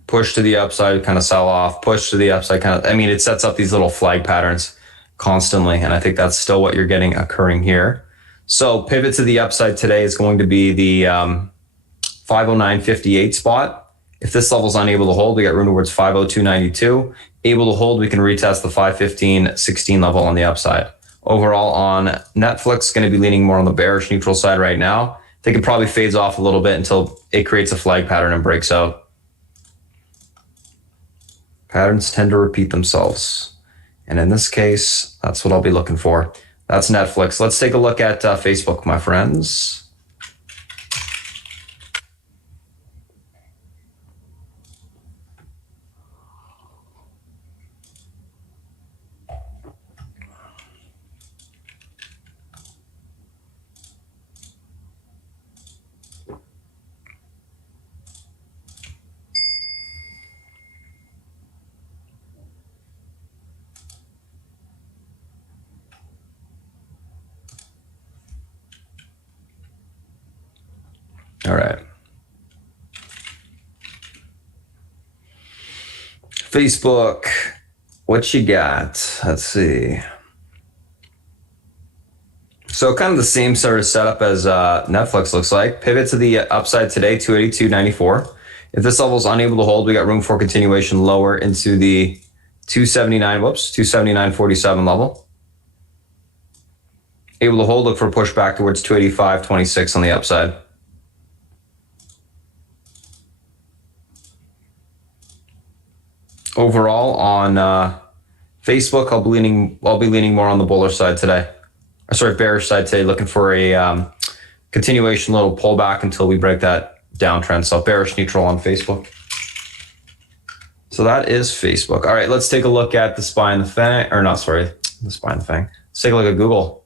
push to the upside, kind of sell off, push to the upside, it sets up these little flag patterns constantly. And I think that's still what you're getting occurring here. So pivot to the upside today is going to be the 509.58 spot. If this level is unable to hold, we got room towards 502.92. Able to hold, we can retest the 515.16 level on the upside. Overall on Netflix, going to be leaning more on the bearish neutral side right now. I think it probably fades off a little bit until it creates a flag pattern and breaks out. Patterns tend to repeat themselves. And in this case, that's what I'll be looking for. That's Netflix. Let's take a look at Facebook, my friends. All right. Facebook, what you got? Let's see. So kind of the same sort of setup as Netflix looks like. Pivot to the upside today, 282.94. If this level is unable to hold, we got room for continuation lower into the 279.47 level. Able to hold, look for a push back towards 285.26 on the upside. Overall on Facebook, I'll be leaning more on the bullish side today. Bearish side today, looking for a continuation, little pullback until we break that downtrend. So bearish neutral on Facebook. So that is Facebook. All right, let's take a look at the SPY and the FANG, the SPY and the FANG. Let's take a look at Google.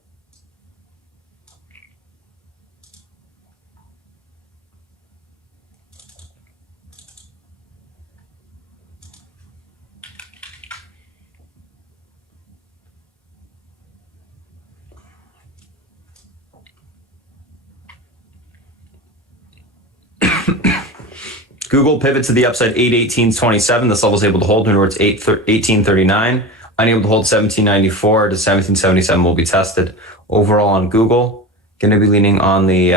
Google pivot to the upside 818.27. This level is able to hold towards 1839. Unable to hold 1794 to 1777 will be tested. Overall on Google, going to be leaning on the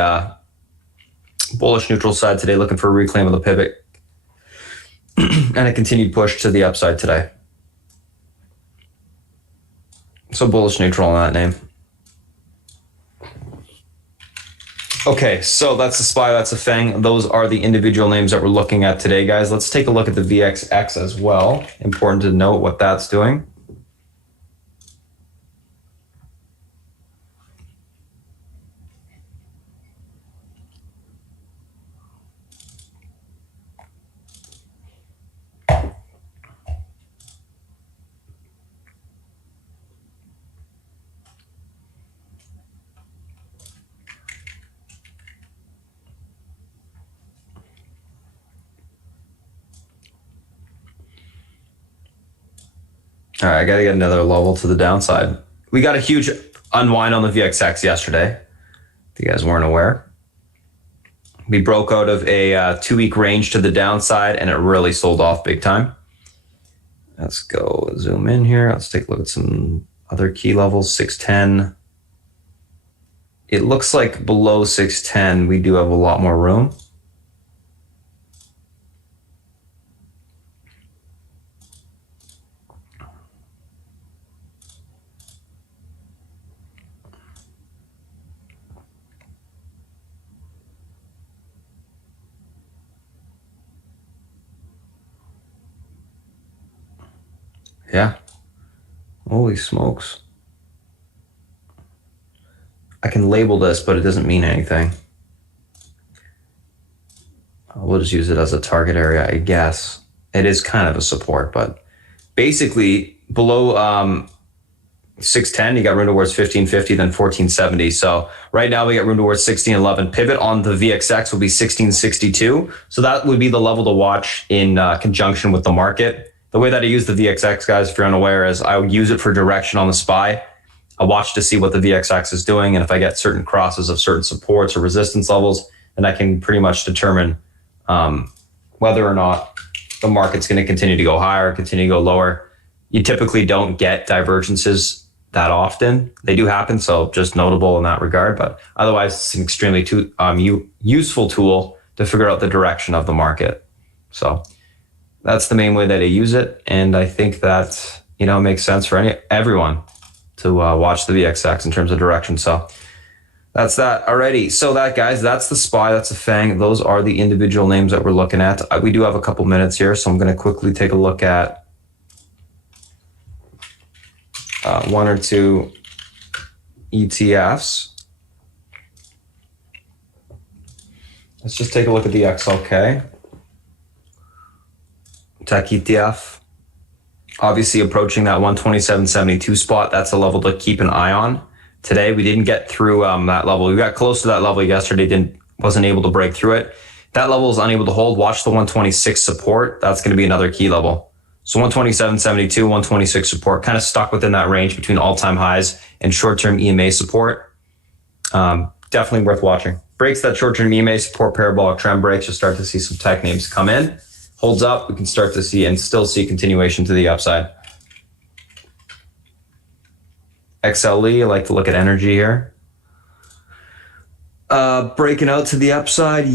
bullish neutral side today, looking for a reclaim of the pivot and a continued push to the upside today. So bullish neutral on that name. Okay, so that's the SPY, that's the FANG. Those are the individual names that we're looking at today, guys. Let's take a look at the VXX as well. Important to note what that's doing. All right, I got to get another level to the downside. We got a huge unwind on the VXX yesterday, if you guys weren't aware. We broke out of a 2-week range to the downside, and it really sold off big time. Let's go zoom in here. Let's take a look at some other key levels. 610. It looks like below 610, we do have a lot more room. Yeah. Holy smokes. I can label this, but it doesn't mean anything. We'll just use it as a target area, I guess. It is kind of a support, but basically below 610, you got room towards 1550, then 1470. So right now we got room towards 1611. Pivot on the VXX will be 1662. So that would be the level to watch in conjunction with the market. The way that I use the VXX, guys, if you're unaware, is I would use it for direction on the SPY. I watch to see what the VXX is doing, and if I get certain crosses of certain supports or resistance levels, then I can pretty much determine whether or not the market's going to continue to go higher, continue to go lower. You typically don't get divergences that often. They do happen, so just notable in that regard, but otherwise it's an extremely useful tool to figure out the direction of the market. So that's the main way that I use it, and I think that, you know, makes sense for everyone to watch the VXX in terms of direction. So that's that. Alrighty, so that, guys, that's the SPY, that's the FANG. Those are the individual names that we're looking at. We do have a couple minutes here, so I'm going to quickly take a look at one or two ETFs. Let's just take a look at the XLK. Tech ETF, obviously approaching that 127.72 spot. That's a level to keep an eye on. Today we didn't get through that level. We got close to that level yesterday, wasn't able to break through it. That level is unable to hold. Watch the 126 support. That's going to be another key level. So 127.72, 126 support, kind of stuck within that range between all-time highs and short-term EMA support. Definitely worth watching. Breaks that short-term EMA support, parabolic trend breaks, you'll start to see some tech names come in. Holds up, we can start to see and still see continuation to the upside. XLE, I like to look at energy here. Breaking out to the upside,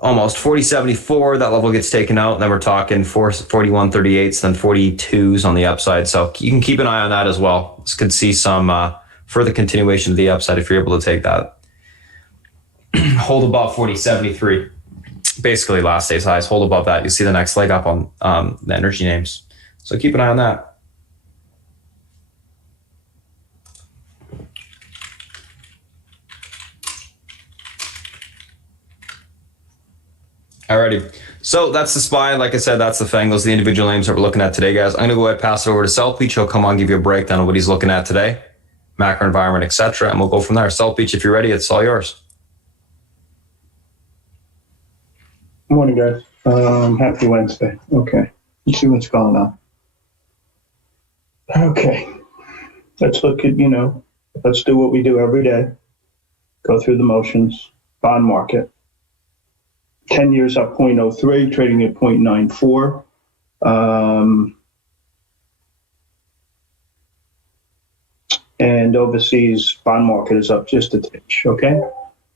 almost 40.74. That level gets taken out. And then we're talking 41.38s, then 42s on the upside. So you can keep an eye on that as well. This could see some further continuation to the upside if you're able to take that. Hold above 40.73. Basically last day's highs. Hold above that. You see the next leg up on the energy names. So keep an eye on that. Alrighty. So that's the SPY. Like I said, that's the FANG. Those are the individual names that we're looking at today, guys. I'm going to go ahead and pass it over to South Beach. He'll come on, give you a breakdown of what he's looking at today, macro environment, etc. And we'll go from there. South Beach, if you're ready, it's all yours. Morning, guys. Happy Wednesday. Okay. Let's see what's going on. Okay. Let's look at, let's do what we do every day. Go through the motions. Bond market. 10 years up 0.03, trading at 0.94. And overseas bond market is up just a touch, okay?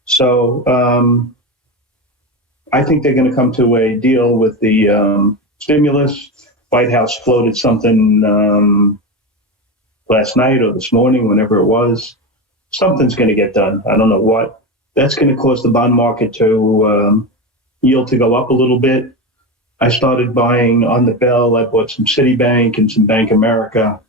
So I think they're going to come to a deal with the stimulus. White House floated something last night or this morning, whenever it was. Something's going to get done. I don't know what. That's going to cause the bond market to yield to go up a little bit. I started buying on the bell. I bought some Citibank and some Bank America.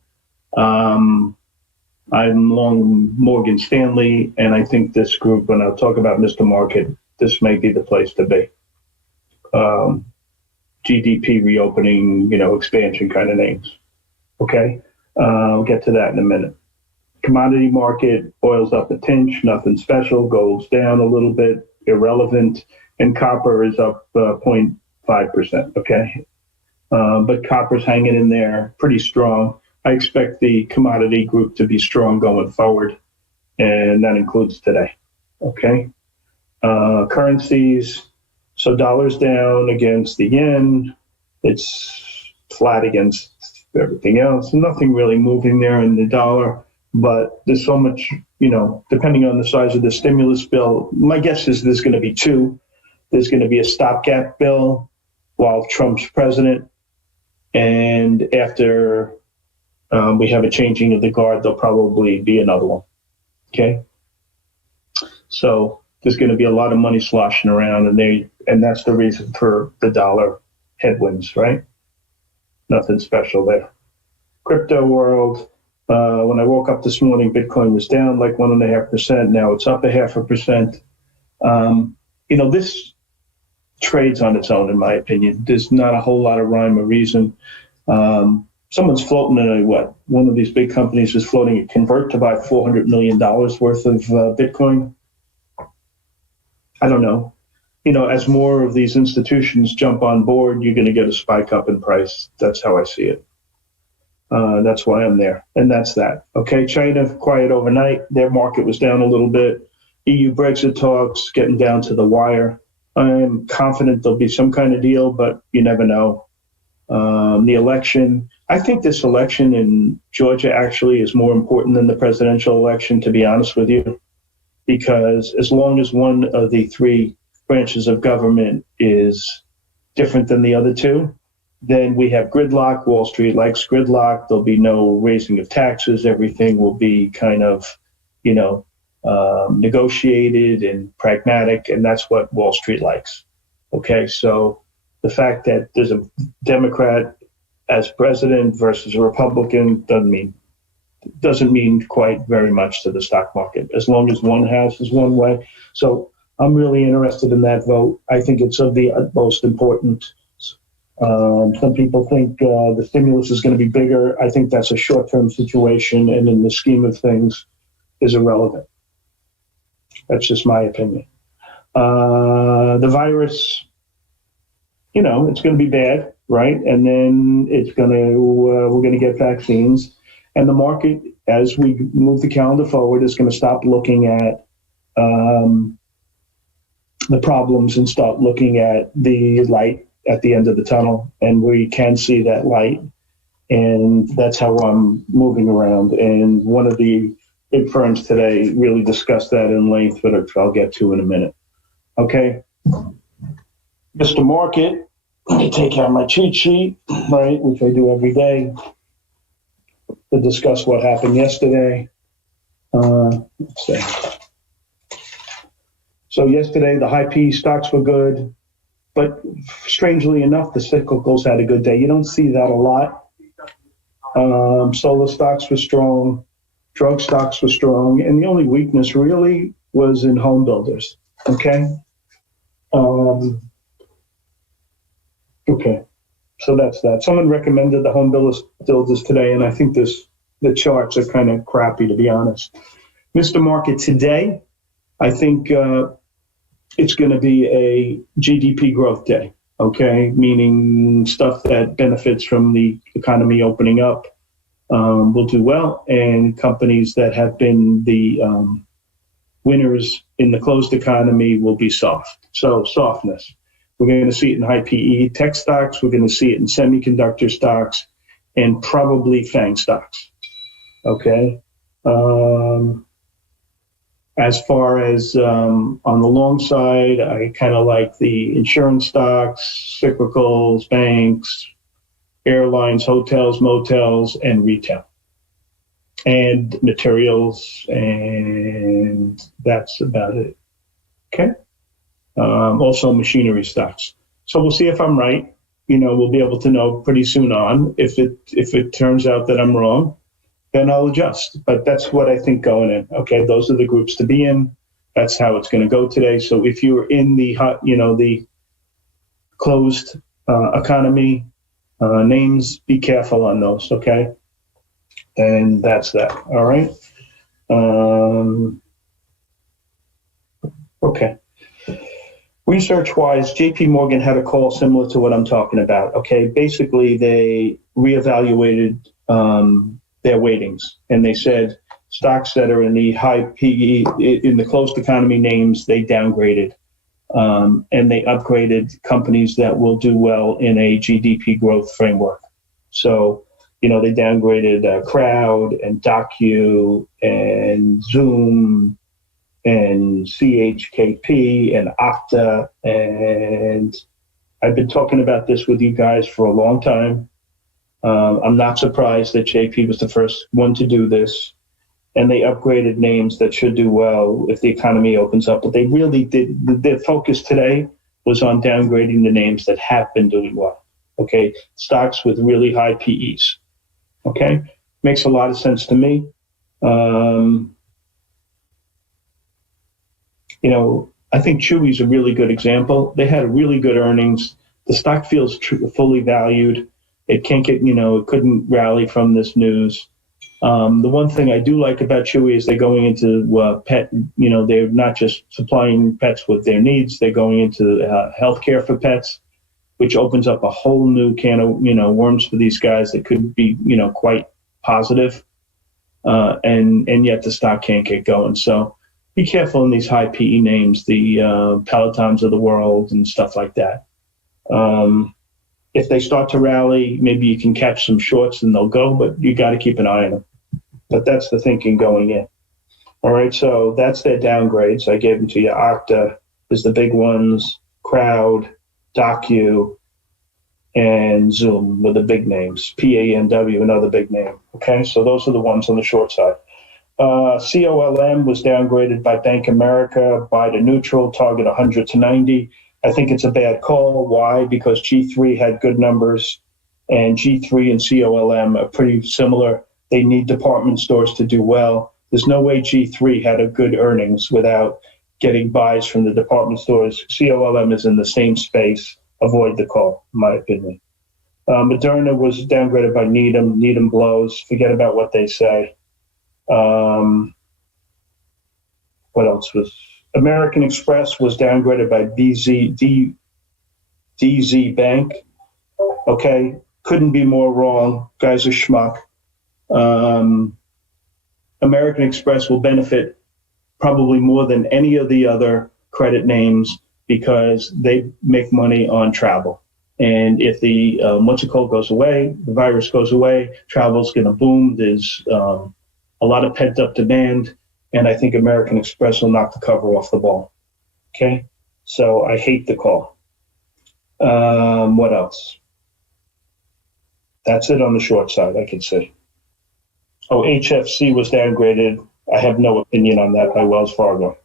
I'm long Morgan Stanley, and I think this group, when I'll talk about Mr. Market, this may be the place to be. GDP reopening, expansion kind of names. Okay, I'll get to that in a minute. Commodity market, oil's up a tinge, nothing special. Gold's down a little bit, irrelevant, and copper is up 0.5%. Okay, but copper's hanging in there pretty strong. I expect the commodity group to be strong going forward, and that includes today. Okay, currencies. So dollar's down against the yen. It's flat against everything else. Nothing really moving there in the dollar, but there's so much, depending on the size of the stimulus bill. My guess is there's going to be two. There's going to be a stopgap bill while Trump's president, and after we have a changing of the guard, there'll probably be another one. Okay, so there's going to be a lot of money sloshing around, and that's the reason for the dollar headwinds, right? Nothing special there. Crypto world. When I woke up this morning, Bitcoin was down like 1.5%. Now it's up 0.5%. This trades on its own, in my opinion. There's not a whole lot of rhyme or reason. Someone's floating in one of these big companies is floating a convert to buy $400 million worth of Bitcoin. I don't know. As more of these institutions jump on board, you're going to get a spike up in price. That's how I see it. That's why I'm there. And that's that. Okay, China, quiet overnight. Their market was down a little bit. EU Brexit talks, getting down to the wire. I'm confident there'll be some kind of deal, but you never know. The election, I think this election in Georgia actually is more important than the presidential election, to be honest with you, because as long as one of the three branches of government is different than the other two, then we have gridlock. Wall Street likes gridlock. There'll be no raising of taxes. Everything will be kind of, negotiated and pragmatic, and that's what Wall Street likes. Okay, so the fact that there's a Democrat as president versus a Republican doesn't mean quite very much to the stock market, as long as one house is one way. So I'm really interested in that vote. I think it's of the utmost importance. Some people think the stimulus is going to be bigger. I think that's a short-term situation, and in the scheme of things, is irrelevant. That's just my opinion. The virus, it's going to be bad, right? And then we're going to get vaccines, and the market, as we move the calendar forward, is going to stop looking at the problems and start looking at the light at the end of the tunnel, and we can see that light, and that's how I'm moving around. And one of the big firms today really discussed that in length, but I'll get to in a minute. Okay, Mr. Market, let me take out my cheat sheet, right, which I do every day, to discuss what happened yesterday. Let's see. So yesterday, the high P stocks were good, but strangely enough, the cyclicals had a good day. You don't see that a lot. Solar stocks were strong, drug stocks were strong, and the only weakness really was in home builders. Okay. Okay. So that's that. Someone recommended the home builders today, and I think the charts are kind of crappy, to be honest. Mr. Market today, I think it's going to be a GDP growth day, okay? Meaning stuff that benefits from the economy opening up will do well, and companies that have been the winners in the closed economy will be soft. So softness. We're going to see it in high PE tech stocks. We're going to see it in semiconductor stocks and probably FANG stocks. Okay. As far as on the long side, I kind of like the insurance stocks, cyclicals, banks, airlines, hotels, motels, and retail, and materials, and that's about it. Okay. Also machinery stocks. So we'll see if I'm right. We'll be able to know pretty soon on. If it turns out that I'm wrong, then I'll adjust. But that's what I think going in. Okay, those are the groups to be in. That's how it's going to go today. So if you're in the the closed economy names, be careful on those. Okay, and that's that. All right. Okay. Research-wise, JP Morgan had a call similar to what I'm talking about. Okay, basically they reevaluated their weightings, and they said stocks that are in the high PE, in the closed economy names, they downgraded, and they upgraded companies that will do well in a GDP growth framework. So, they downgraded Crowd and Docu and Zoom and CHKP and Okta, and I've been talking about this with you guys for a long time. I'm not surprised that JP was the first one to do this, and they upgraded names that should do well if the economy opens up. But they really did. Their focus today was on downgrading the names that have been doing well. Okay, stocks with really high PEs. Okay, makes a lot of sense to me. I think Chewy's a really good example. They had really good earnings. The stock feels fully valued. It can't get, it couldn't rally from this news. The one thing I do like about Chewy is they're going into pet, they're not just supplying pets with their needs, they're going into healthcare for pets, which opens up a whole new can of, worms for these guys that could be, quite positive. And yet the stock can't get going. So be careful in these high PE names, the Pelotons of the world and stuff like that. If they start to rally, maybe you can catch some shorts and they'll go, but you got to keep an eye on them. But that's the thinking going in. All right, so that's their downgrades. I gave them to you. Okta is the big ones, Crowd, Docu, and Zoom were the big names. PANW, another big name. Okay, so those are the ones on the short side. COLM was downgraded by Bank America, buy to neutral, target 100 to 90. I think it's a bad call. Why? Because G3 had good numbers, and G3 and COLM are pretty similar. They need department stores to do well. There's no way G3 had a good earnings without getting buys from the department stores. COLM is in the same space. Avoid the call, in my opinion. Moderna was downgraded by Needham. Needham blows. Forget about what they say. What else was? American Express was downgraded by DZ Bank. Okay, couldn't be more wrong. Guys are schmuck. American Express will benefit probably more than any of the other credit names because they make money on travel. And if the goes away, the virus goes away, travel's going to boom. There's a lot of pent-up demand, and I think American Express will knock the cover off the ball. Okay? So I hate the call. What else? That's it on the short side, I can say. Oh, HFC was downgraded. I have no opinion on that by Wells Fargo.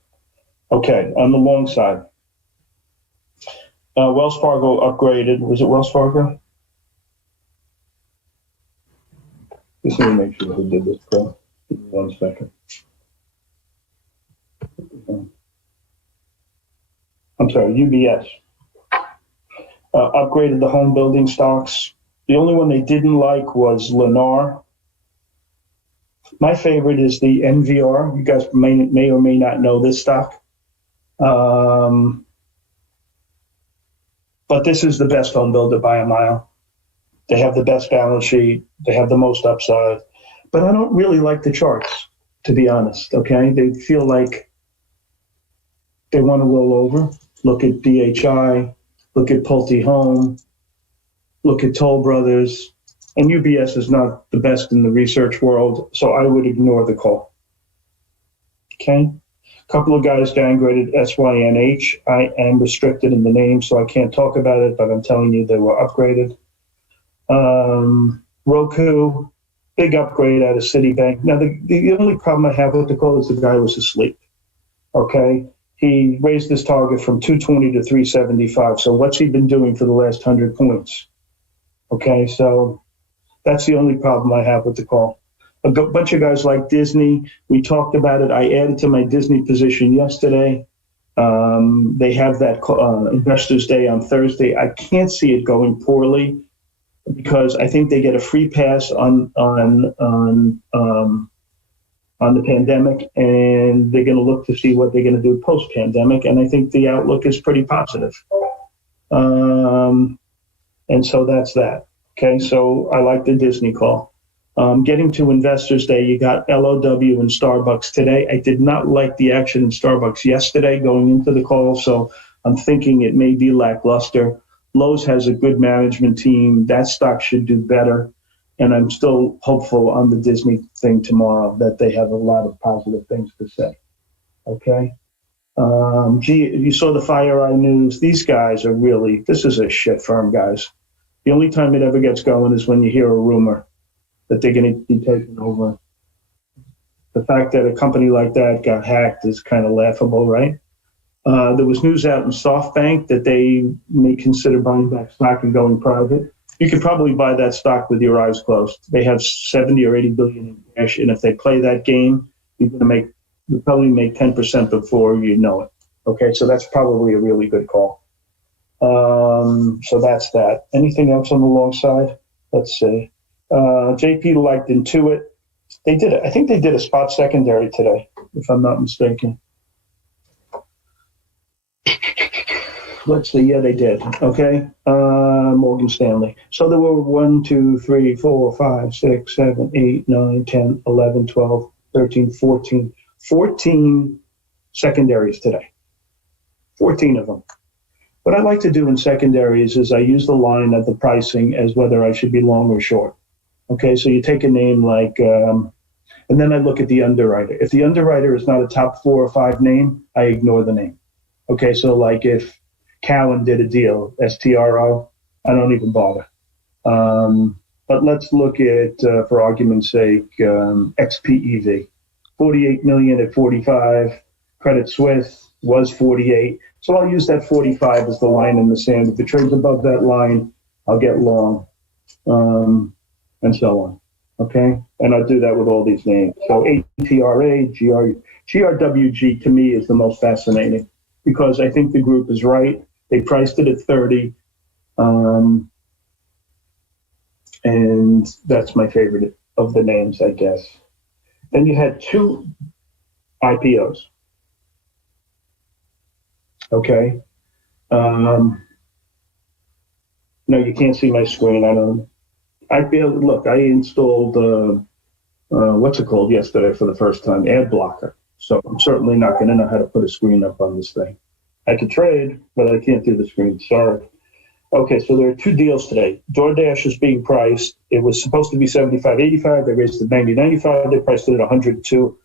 Okay, on the long side. Wells Fargo upgraded. Was it Wells Fargo? Just let me make sure who did this call. 1 second. I'm sorry, UBS. Upgraded the home building stocks. The only one they didn't like was Lennar. My favorite is the NVR. You guys may or may not know this stock. But this is the best home builder by a mile. They have the best balance sheet. They have the most upside. But I don't really like the charts, to be honest, okay? They feel like they want to roll over. Look at DHI, look at Pulte Home, look at Toll Brothers, and UBS is not the best in the research world, so I would ignore the call. Okay? A couple of guys downgraded SYNH. I am restricted in the name, so I can't talk about it, but I'm telling you they were upgraded. Roku, big upgrade out of Citibank. Now, the only problem I have with the call is the guy was asleep. Okay? He raised his target from 220 to 375. So what's he been doing for the last 100 points? Okay, so that's the only problem I have with the call. A bunch of guys like Disney. We talked about it. I added to my Disney position yesterday. They have that Investors Day on Thursday. I can't see it going poorly because I think they get a free pass on the pandemic, and they're going to look to see what they're going to do post-pandemic, and I think the outlook is pretty positive. And so that's that. Okay, so I like the Disney call. Getting to Investors Day, you got LOW and Starbucks today. I did not like the action in Starbucks yesterday going into the call, so I'm thinking it may be lackluster. Lowe's has a good management team. That stock should do better. And I'm still hopeful on the Disney thing tomorrow that they have a lot of positive things to say. Okay? You saw the FireEye news. These guys are really, this is a shit firm, guys. The only time it ever gets going is when you hear a rumor that they're going to be taken over. The fact that a company like that got hacked is kind of laughable, right? There was news out in SoftBank that they may consider buying back stock and going private. You could probably buy that stock with your eyes closed. They have 70 or 80 billion in cash, and if they play that game, you'll probably make 10% before you know it. Okay, so that's probably a really good call. So that's that. Anything else on the long side? Let's see. JP liked Intuit. I think they did a spot secondary today, if I'm not mistaken. Let's see. Yeah, they did. Okay. Morgan Stanley. So there were 1, 2, 3, 4, 5, 6, 7, 8, 9, 10, 11, 12, 13, 14. 14 secondaries today. 14 of them. What I like to do in secondaries is I use the line of the pricing as whether I should be long or short. Okay, so you take a name like, and then I look at the underwriter. If the underwriter is not a top 4 or 5 name, I ignore the name. Okay, so like if Cowan did a deal, STRO, I don't even bother. But let's look at, for argument's sake, XPEV. 48 million at 45. Credit Suisse was 48. So I'll use that 45 as the line in the sand. If it trades above that line, I'll get long, and so on. Okay? And I'll do that with all these names. So ATRA, GRWG to me is the most fascinating because I think the group is right. They priced it at 30. And that's my favorite of the names, I guess. Then you had 2 IPOs. Okay. No, you can't see my screen. I installed, what's it called yesterday for the first time? Ad blocker. So I'm certainly not going to know how to put a screen up on this thing. I could trade, but I can't do the screen. Sorry. Okay, so there are 2 deals today. Doordash is being priced. It was supposed to be 75.85. They raised it to 90.95. They priced it at 102.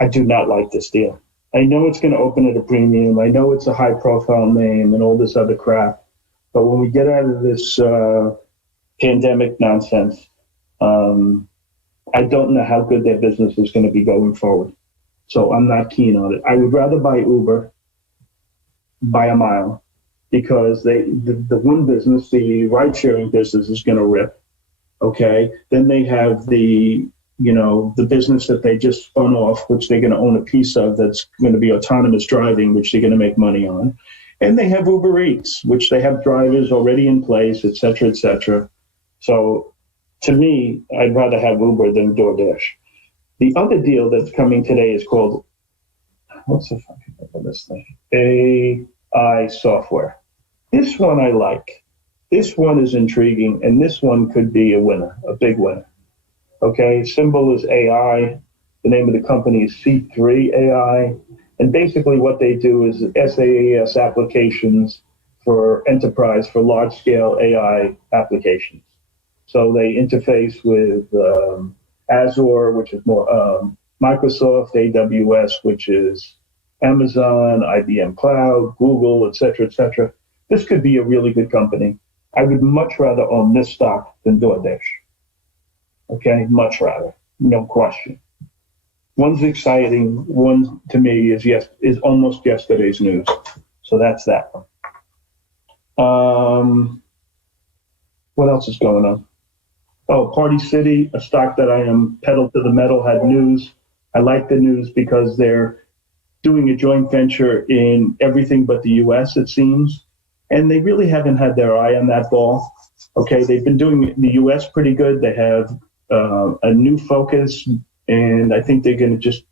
I do not like this deal. I know it's going to open at a premium. I know it's a high-profile name and all this other crap. But when we get out of this pandemic nonsense, I don't know how good their business is going to be going forward. So I'm not keen on it. I would rather buy Uber by a mile because the one business, the ride-sharing business, is going to rip. Okay, then they have the business that they just spun off, which they're going to own a piece of, that's going to be autonomous driving, which they're going to make money on. And they have Uber Eats, which they have drivers already in place, et cetera, et cetera. So to me, I'd rather have Uber than DoorDash. The other deal that's coming today is called, what's the fucking name of this thing? AI software. This one I like. This one is intriguing, and this one could be a winner, a big winner. Okay, symbol is AI. The name of the company is C3 AI. And basically what they do is SaaS applications for enterprise, for large-scale AI applications. So they interface with Azure, which is more Microsoft, AWS, which is Amazon, IBM Cloud, Google, et cetera, et cetera. This could be a really good company. I would much rather own this stock than Doordash. Okay, much rather, no question. One's exciting, one to me is almost yesterday's news. So that's that one. What else is going on? Oh, Party City, a stock that I am pedal to the metal, had news. I like the news because they're doing a joint venture in everything but the US, it seems. And they really haven't had their eye on that ball. Okay, they've been doing the US pretty good. They have a new focus, and I think they're going to just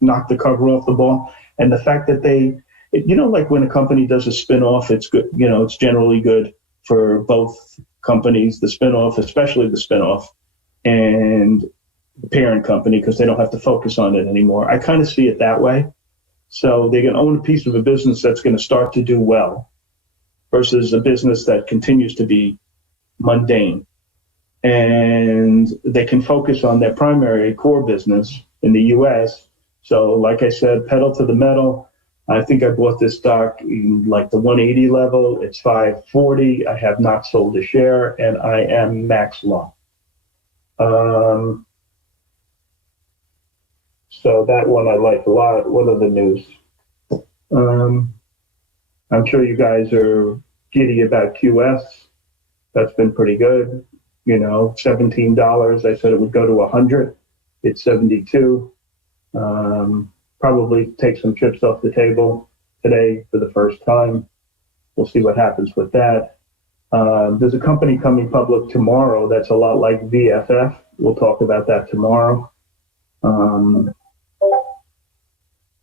knock the cover off the ball. And the fact that like when a company does a spin-off, it's good. It's generally good for both companies, the spin-off, especially the spin-off, and the parent company, because they don't have to focus on it anymore. I kind of see it that way. So they can own a piece of a business that's going to start to do well versus a business that continues to be mundane. And they can focus on their primary core business in the US. So like I said, pedal to the metal. I think I bought this stock in like the 180 level. It's 540. I have not sold a share, and I am max long. So that one I like a lot. What other news? I'm sure you guys are giddy about QS. That's been pretty good. $17. I said it would go to 100. It's 72. Probably take some chips off the table today for the first time. We'll see what happens with that. There's a company coming public tomorrow that's a lot like VFF. We'll talk about that tomorrow.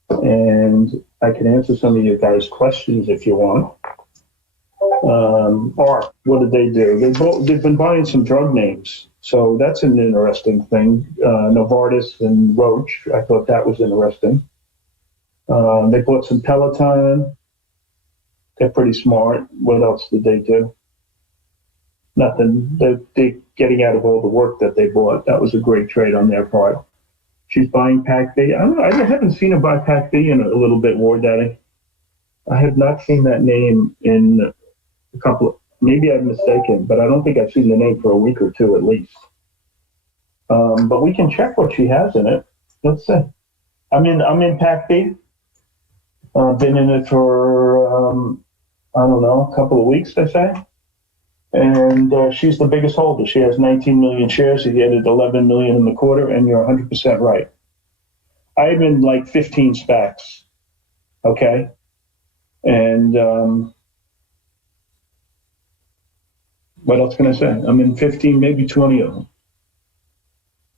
And I can answer some of you guys' questions if you want. ARC, what did they do? They've been buying some drug names. So that's an interesting thing. Novartis and Roche, I thought that was interesting. They bought some Peloton. They're pretty smart. What else did they do? Nothing. They're getting out of all the work that they bought. That was a great trade on their part. She's buying PAC-B. I haven't seen her buy PAC-B in a little bit, War Daddy. I have not seen that name in a couple of, maybe I'm mistaken, but I don't think I've seen the name for a week or two at least. But we can check what she has in it. Let's see. I'm in PAC-B. Been in it for, I don't know, a couple of weeks, they say. And she's the biggest holder. She has 19 million shares. She added 11 million in the quarter, and you're 100% right. I'm in like 15 SPACs, okay? And what else can I say? I'm in 15, maybe 20 of them.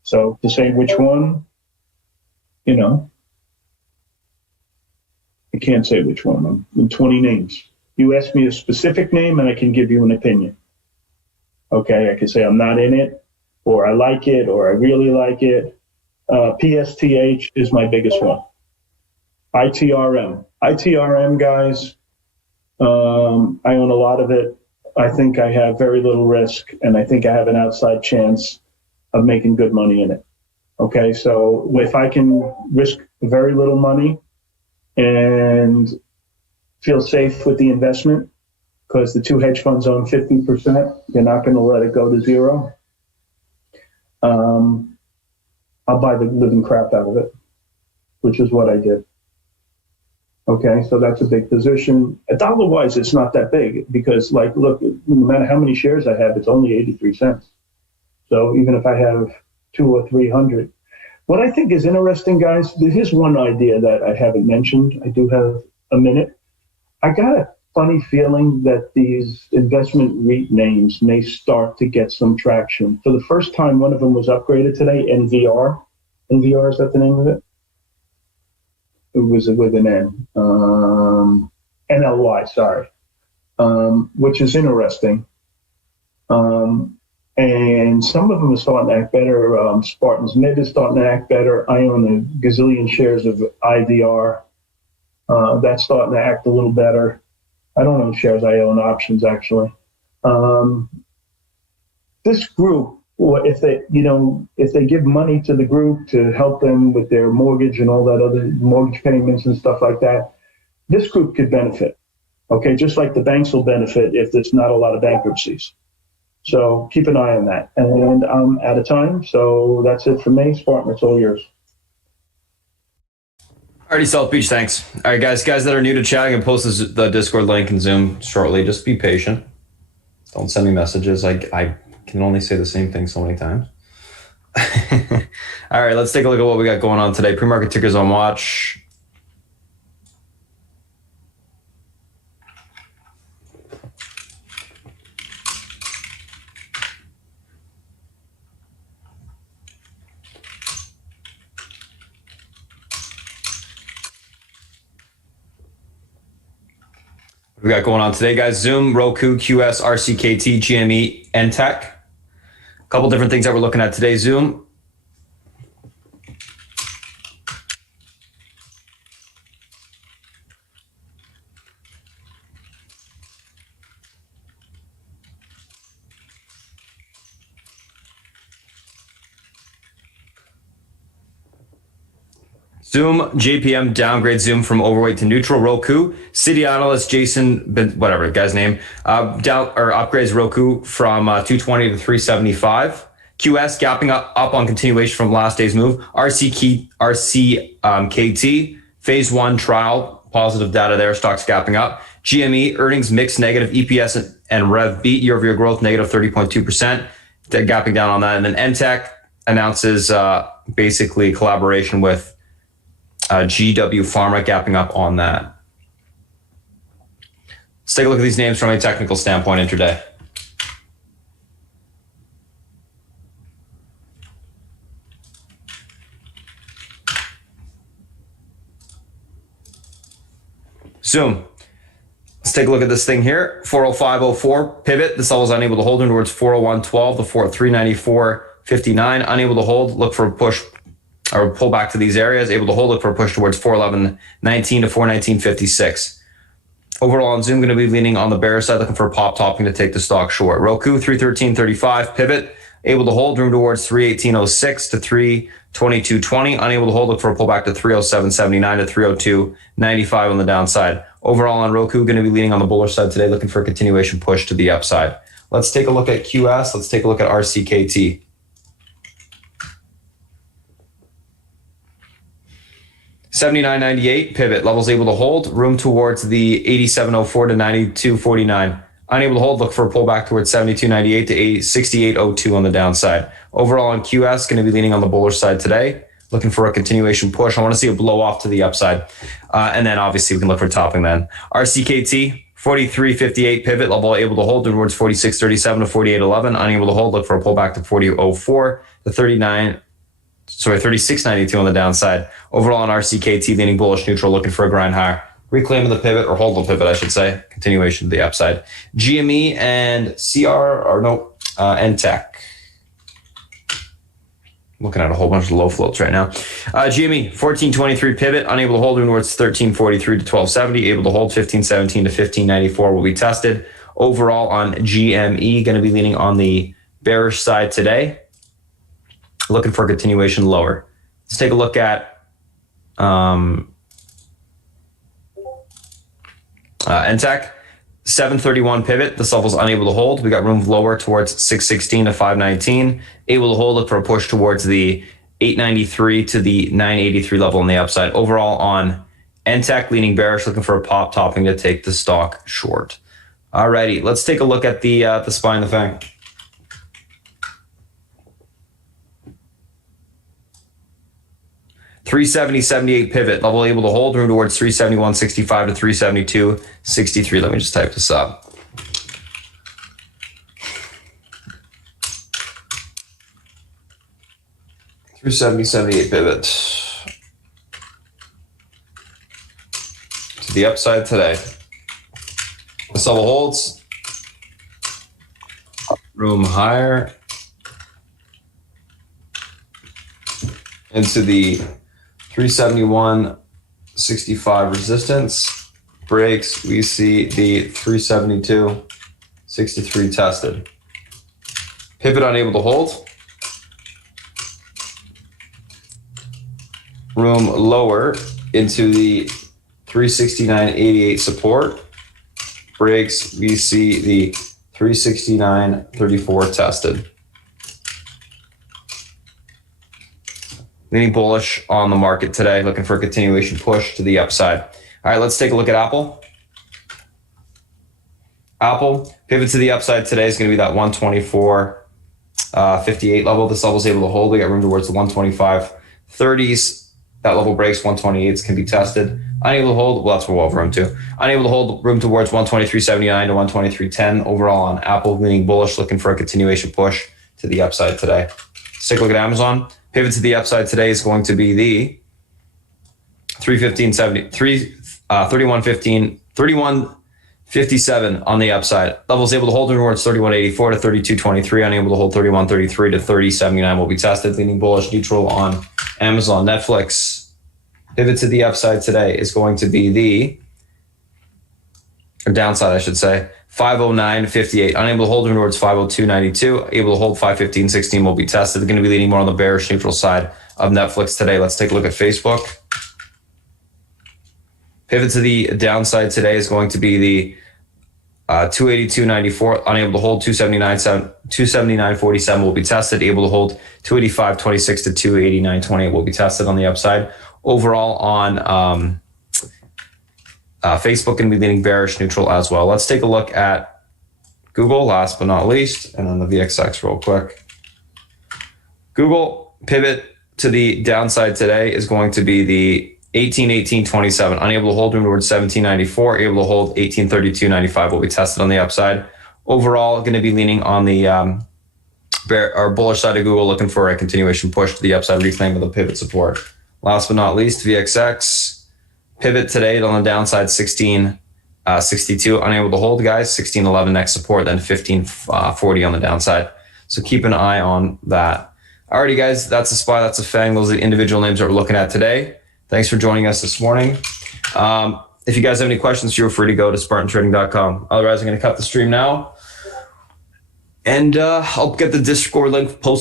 So to say which one, I can't say which one. I'm in 20 names. You ask me a specific name, and I can give you an opinion. Okay, I can say I'm not in it, or I like it, or I really like it. PSTH is my biggest one. ITRM. ITRM, guys, I own a lot of it. I think I have very little risk, and I think I have an outside chance of making good money in it. Okay, so if I can risk very little money and feel safe with the investment, because the two hedge funds own 50%, you're not going to let it go to zero. I'll buy the living crap out of it, which is what I did. Okay, so that's a big position. Dollar-wise, it's not that big because, look, no matter how many shares I have, it's only 83 cents. So even if I have 200 or 300. What I think is interesting, guys, here's one idea that I haven't mentioned. I do have a minute. I got a funny feeling that these investment REIT names may start to get some traction. For the first time, one of them was upgraded today, NVR. NVR, is that the name of it? It was with an N. NLY, sorry. Which is interesting. And some of them are starting to act better. Spartan's Mid is starting to act better. I own a gazillion shares of IVR. That's starting to act a little better. I don't own shares. I own options, actually. This group, if they give money to the group to help them with their mortgage and all that other mortgage payments and stuff like that, this group could benefit. Okay, just like the banks will benefit if there's not a lot of bankruptcies. So keep an eye on that. And I'm out of time, so that's it for me. Spartan, it's all yours. Alrighty, South Beach, thanks. All right, guys that are new to chat, I can post the Discord link in Zoom shortly. Just be patient. Don't send me messages. I can only say the same thing so many times. All right, let's take a look at what we got going on today. Pre-market tickers on watch. We got going on today, guys. Zoom, Roku, QS, RCKT, GME, and Tech. A couple different things that we're looking at today. Zoom. Zoom, JPM downgrade Zoom from overweight to neutral. Roku, City Analyst Jason, whatever guy's name, upgrades Roku from 220 to 375. QS gapping up on continuation from last day's move. RCKT, phase one trial, positive data there, stocks gapping up. GME, earnings mixed negative, EPS and rev beat, year-over-year growth negative 30.2%, gapping down on that. And then NTech announces basically collaboration with GW Pharma, gapping up on that. Let's take a look at these names from a technical standpoint intraday. Zoom. Let's take a look at this thing here. 405.04 pivot. This level is unable to hold in towards 401.12 to 394.59. Unable to hold. Look for a push or pull back to these areas. Able to hold. Look for a push towards 411.19 to 419.56. Overall on Zoom, going to be leaning on the bear side, looking for a pop topping to take the stock short. Roku 313.35 pivot. Able to hold, room towards 318.06 to 322.20. Unable to hold, look for a pullback to 307.79 to 302.95 on the downside. Overall on Roku, going to be leaning on the bullish side today, looking for a continuation push to the upside. Let's take a look at QS. Let's take a look at RCKT. $79.98 pivot, levels able to hold, room towards the 87.04 to 92.49. Unable to hold, look for a pullback towards 72.98 to 68.02 on the downside. Overall on QS, going to be leaning on the bullish side today, looking for a continuation push. I want to see a blow off to the upside. And then obviously we can look for topping then. RCKT, 43.58 pivot, level able to hold towards 46.37 to 48.11. Unable to hold, look for a pullback to 40.04 to 36.92 on the downside. Overall on RCKT, leaning bullish neutral, looking for a grind higher. Reclaiming the pivot, or hold the pivot, I should say. Continuation to the upside. GME and NTech. Looking at a whole bunch of low floats right now. GME, 14.23 pivot, unable to hold towards 13.43 to 12.70. Able to hold 15.17 to 15.94 will be tested. Overall on GME, going to be leaning on the bearish side today. Looking for a continuation lower. Let's take a look at NTech, 731 pivot. This level is unable to hold. We got room lower towards 616 to 519. Able to hold. Look for a push towards the 893 to the 983 level on the upside. Overall on NTech, leaning bearish, looking for a pop topping to take the stock short. Alrighty, let's take a look at the SPY and the FANG. $370.78 pivot, level able to hold, room towards 371.65 to 372.63. Let me just type this up. $370.78 pivot to the upside today. This level holds, room higher into the 371.65 365 resistance. Breaks, we see the 372.63 tested. Pivot unable to hold. Room lower into the 369.88 support. Breaks, we see the 369.34 tested. Leaning bullish on the market today, looking for a continuation push to the upside. All right, let's take a look at Apple. Apple, pivot to the upside today is going to be that 124.58 level. This level is able to hold. We got room towards the 125.30s. That level breaks, 128s can be tested. Unable to hold, well, that's where we'll have room to. Unable to hold, room towards 123.79 to 123.10. Overall on Apple, leaning bullish, looking for a continuation push to the upside today. Let's take a look at Amazon. Pivot to the upside today is going to be the 31.57 on the upside. Levels able to hold towards 31.84 to 32.23. Unable to hold 31.33 to 30.79 will be tested. Leaning bullish, neutral on Amazon. Netflix, pivot to the upside today is going to be the, or downside, I should say, 509.58. Unable to hold towards 502.92. Able to hold 515.16 will be tested. They're going to be leaning more on the bearish neutral side of Netflix today. Let's take a look at Facebook. Pivot to the downside today is going to be the 282.94. Unable to hold 279.47 will be tested. Able to hold 285.26 to 289.28 will be tested on the upside. Overall on Facebook going to be leaning bearish neutral as well. Let's take a look at Google last but not least, and then the VXX real quick. Google pivot to the downside today is going to be the 18.27. Unable to hold room towards 17.94. Able to hold 18.32.95 will be tested on the upside. Overall, going to be leaning on the bullish side of Google, looking for a continuation push to the upside, reclaim of the pivot support. Last but not least, VXX pivot today on the downside 16.62. Unable to hold, guys. 16.11 next support, then 15.40 on the downside. So keep an eye on that. Alrighty, guys, that's a SPY, that's a FANG. Those are the individual names that we're looking at today. Thanks for joining us this morning. If you guys have any questions, feel free to go to SpartanTrading.com. Otherwise, I'm going to cut the stream now. And I'll get the Discord link posted